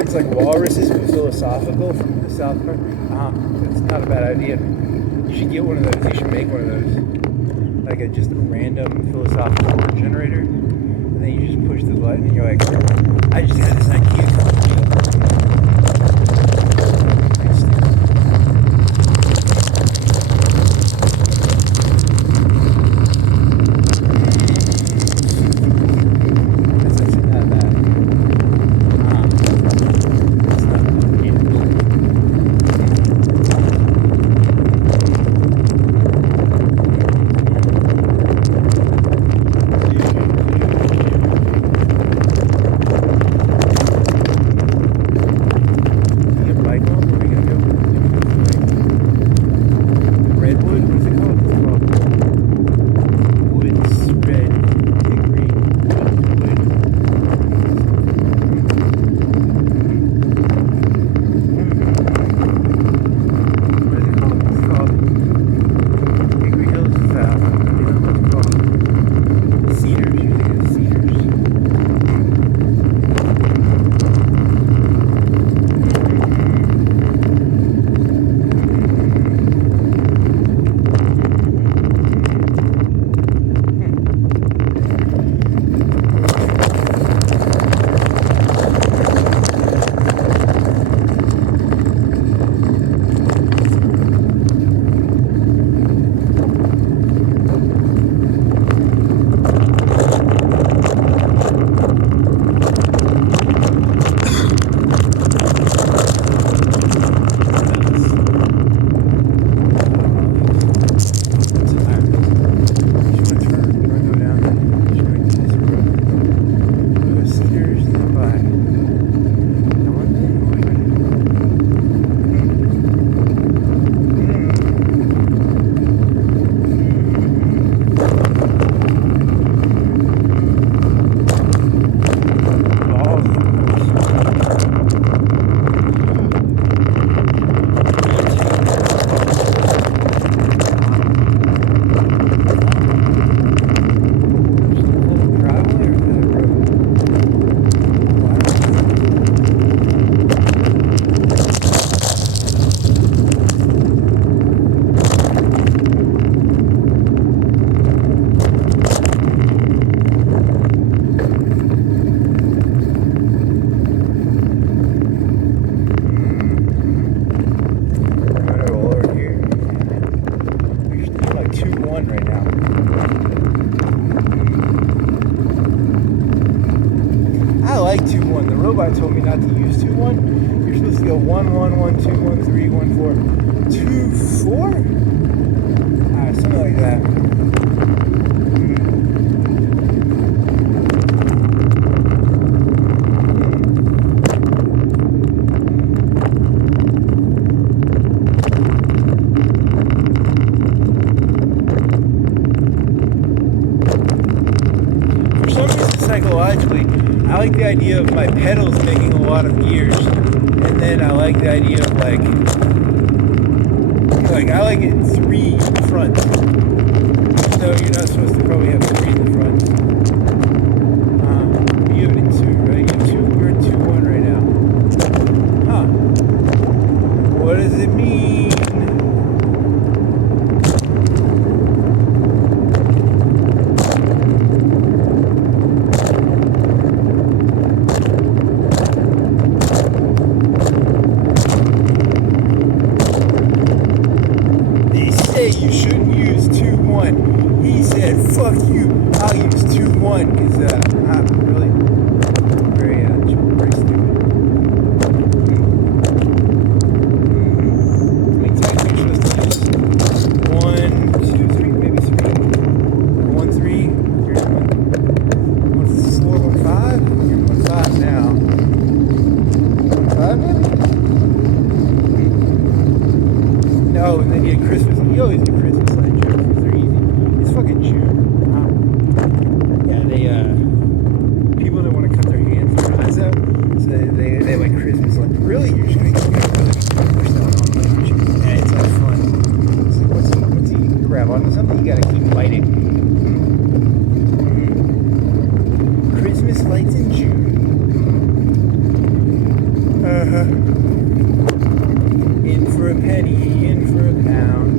It's like walruses but philosophical from the South Park. It's not a bad idea. You should get one of those. You should make one of those. Like just a random philosophical word generator. And then you just push the button and you're like, I just had this idea. Robot told me not to use 2-1. You're supposed to go 1-1, 1-2, 1-3, 1-4, 2-4? Something like that. For some reason, psychologically, I like the idea of my pedals making a lot of gears, and then I like the idea of like I like it 3 in the front. So you're not supposed to probably have 3 in the front. You have it in 2, right? does it mean? They say you shouldn't use 2-1. He said, fuck you, I'll use 2-1 because I'm really very stupid. Oh, and then you get Christmas. You always get Christmas light jokes because they're easy. It's fucking June. Yeah, people don't want to cut their hands and their eyes out, so they like Christmas light. Really, you're just gonna push that on them, aren't you? Yeah, it's like fun. It's like, what's he grab onto something? You gotta keep lighting. Christmas lights in June. In for a penny, in for a pound.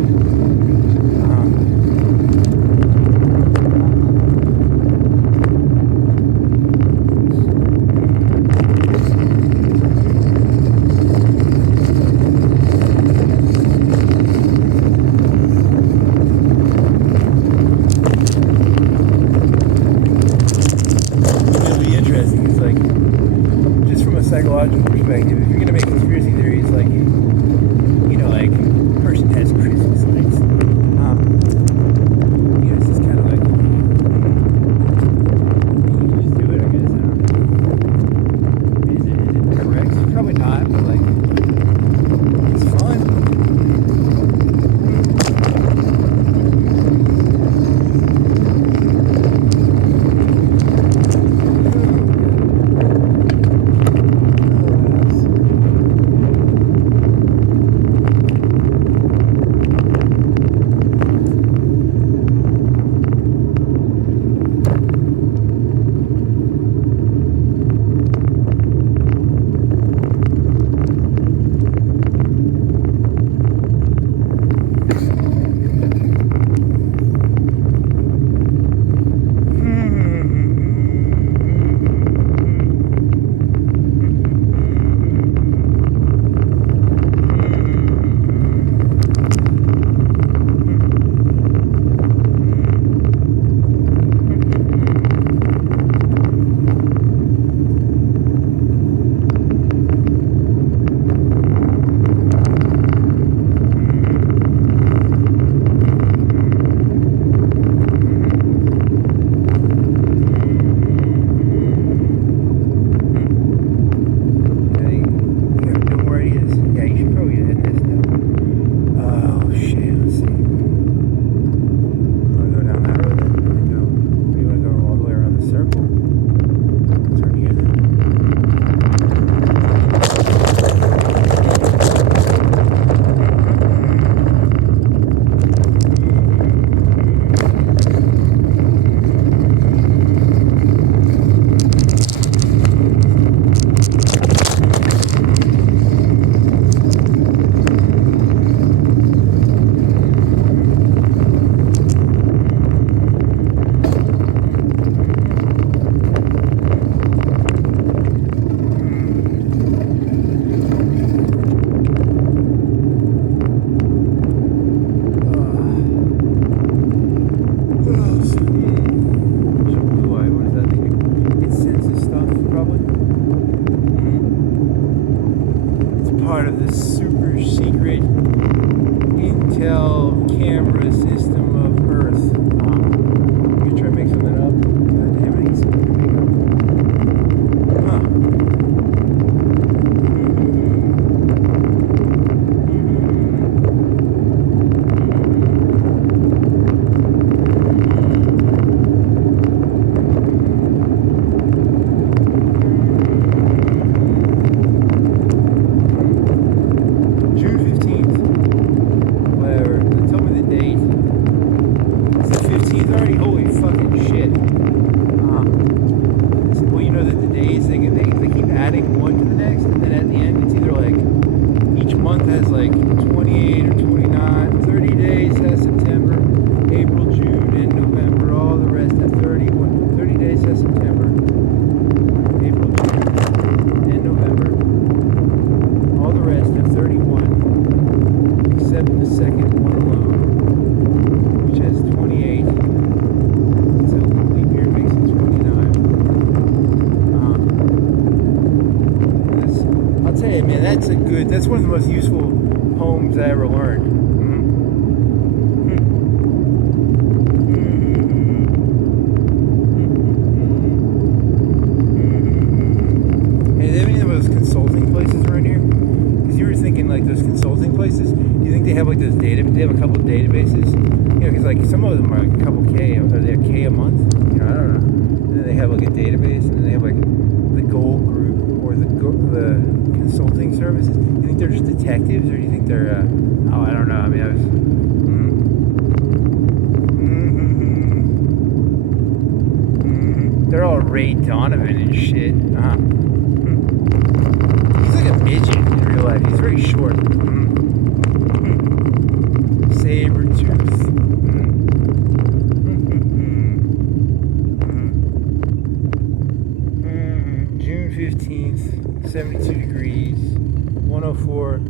has like 28 or 29, 30 days has September, April, June, and November. All the rest have 30 days has September, April, June, and November. All the rest have 31, except the second one alone, which has 28. So leap year makes it 29. I'll tell you, man, that's one of the most useful poems I ever learned. Hey, do they have any of those consulting places around here? Because you were thinking, like, those consulting places, do you think they have, like, those they have a couple of databases? You know, because, like, some of them are, like, a couple K, or they're K a month? You know, I don't know. And then they have, like, a database, and then they have, like, the gold group, or the consulting services. Do you think they're just detectives, or do you think they're, oh, I don't know. I mean, I was... They're all Ray Donovan and shit. He's like a midget in real life. He's very short. Saber-tooth. June 15th, 72 degrees, 104.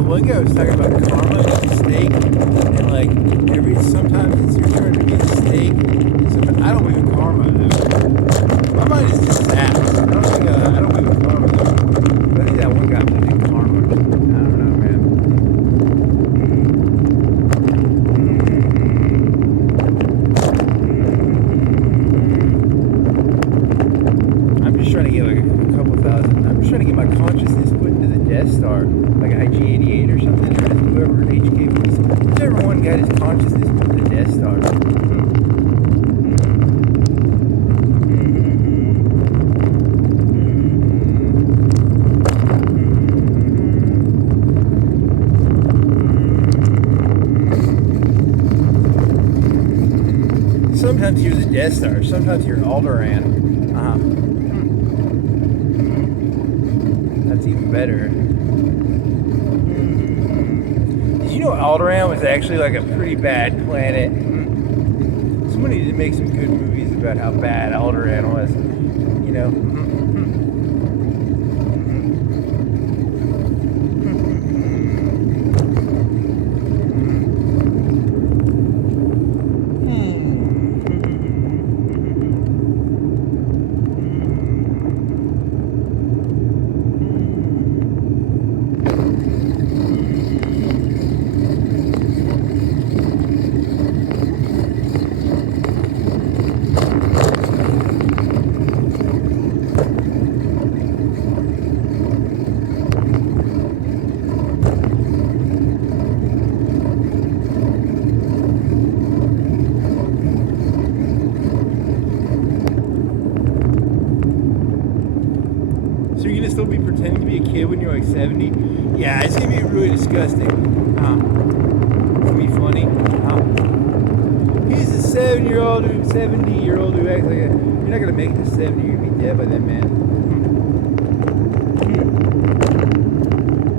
One guy was talking about karma as a snake, and like sometimes it's your turn to be a snake, and sometimes I don't believe in karma, dude. My mind is just that. I don't believe in karma, though. But I think that one guy believed in karma. I don't know, man. I'm just trying to get like a couple thousand. I'm just trying to get my consciousness put into the Death Star. Like IG-88 or something, or whoever HK-47, whichever one got his consciousness to the Death Star. Sometimes you're the Death Star, sometimes you're Alderaan. That's even better. You know, Alderaan was actually like a pretty bad planet. Somebody needs to make some good movies about how bad Alderaan was. You know. So you're gonna still be pretending to be a kid when you're like 70? Yeah, it's gonna be really disgusting. It's gonna be funny. He's a 70-year-old who acts like a... You're not gonna make it to 70, you're gonna be dead by then, man.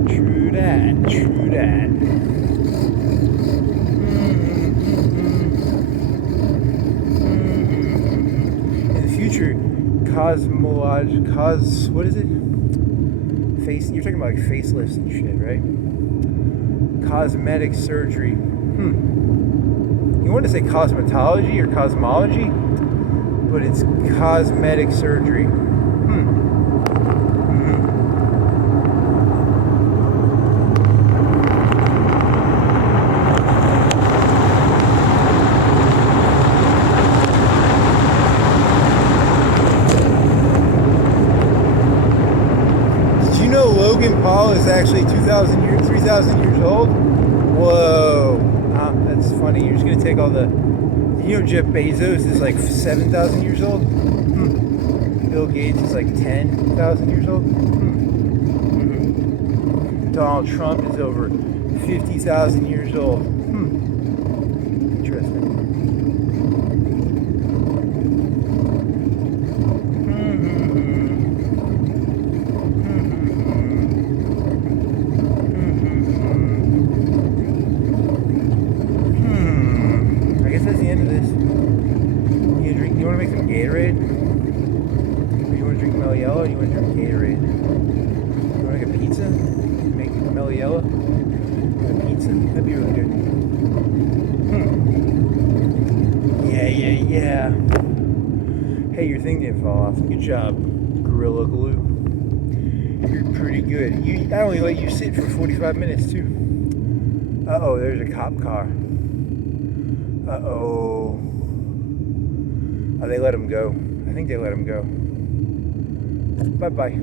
True that. In the future, what is it? You're talking about like facelifts and shit, right? Cosmetic surgery. You want to say cosmetology or cosmology, but it's cosmetic surgery. Channel is actually 2,000 years, 3,000 years old. Whoa. That's funny. You're just going to take all the... You know Jeff Bezos is like 7,000 years old? Bill Gates is like 10,000 years old? Donald Trump is over 50,000 years old. Interesting. I guess that's the end of this. You want to make some Gatorade? Or you want to drink Mellow Yellow, or you want to drink Gatorade? You want to make a pizza? Make Mellow Yellow? A pizza? That'd be really good. Yeah. Hey, your thing didn't fall off. Good job, Gorilla Glue. You're pretty good. I only let you sit for 45 minutes, too. Uh-oh, there's a cop car. Uh-oh. Oh, they let him go. I think they let him go. Bye-bye.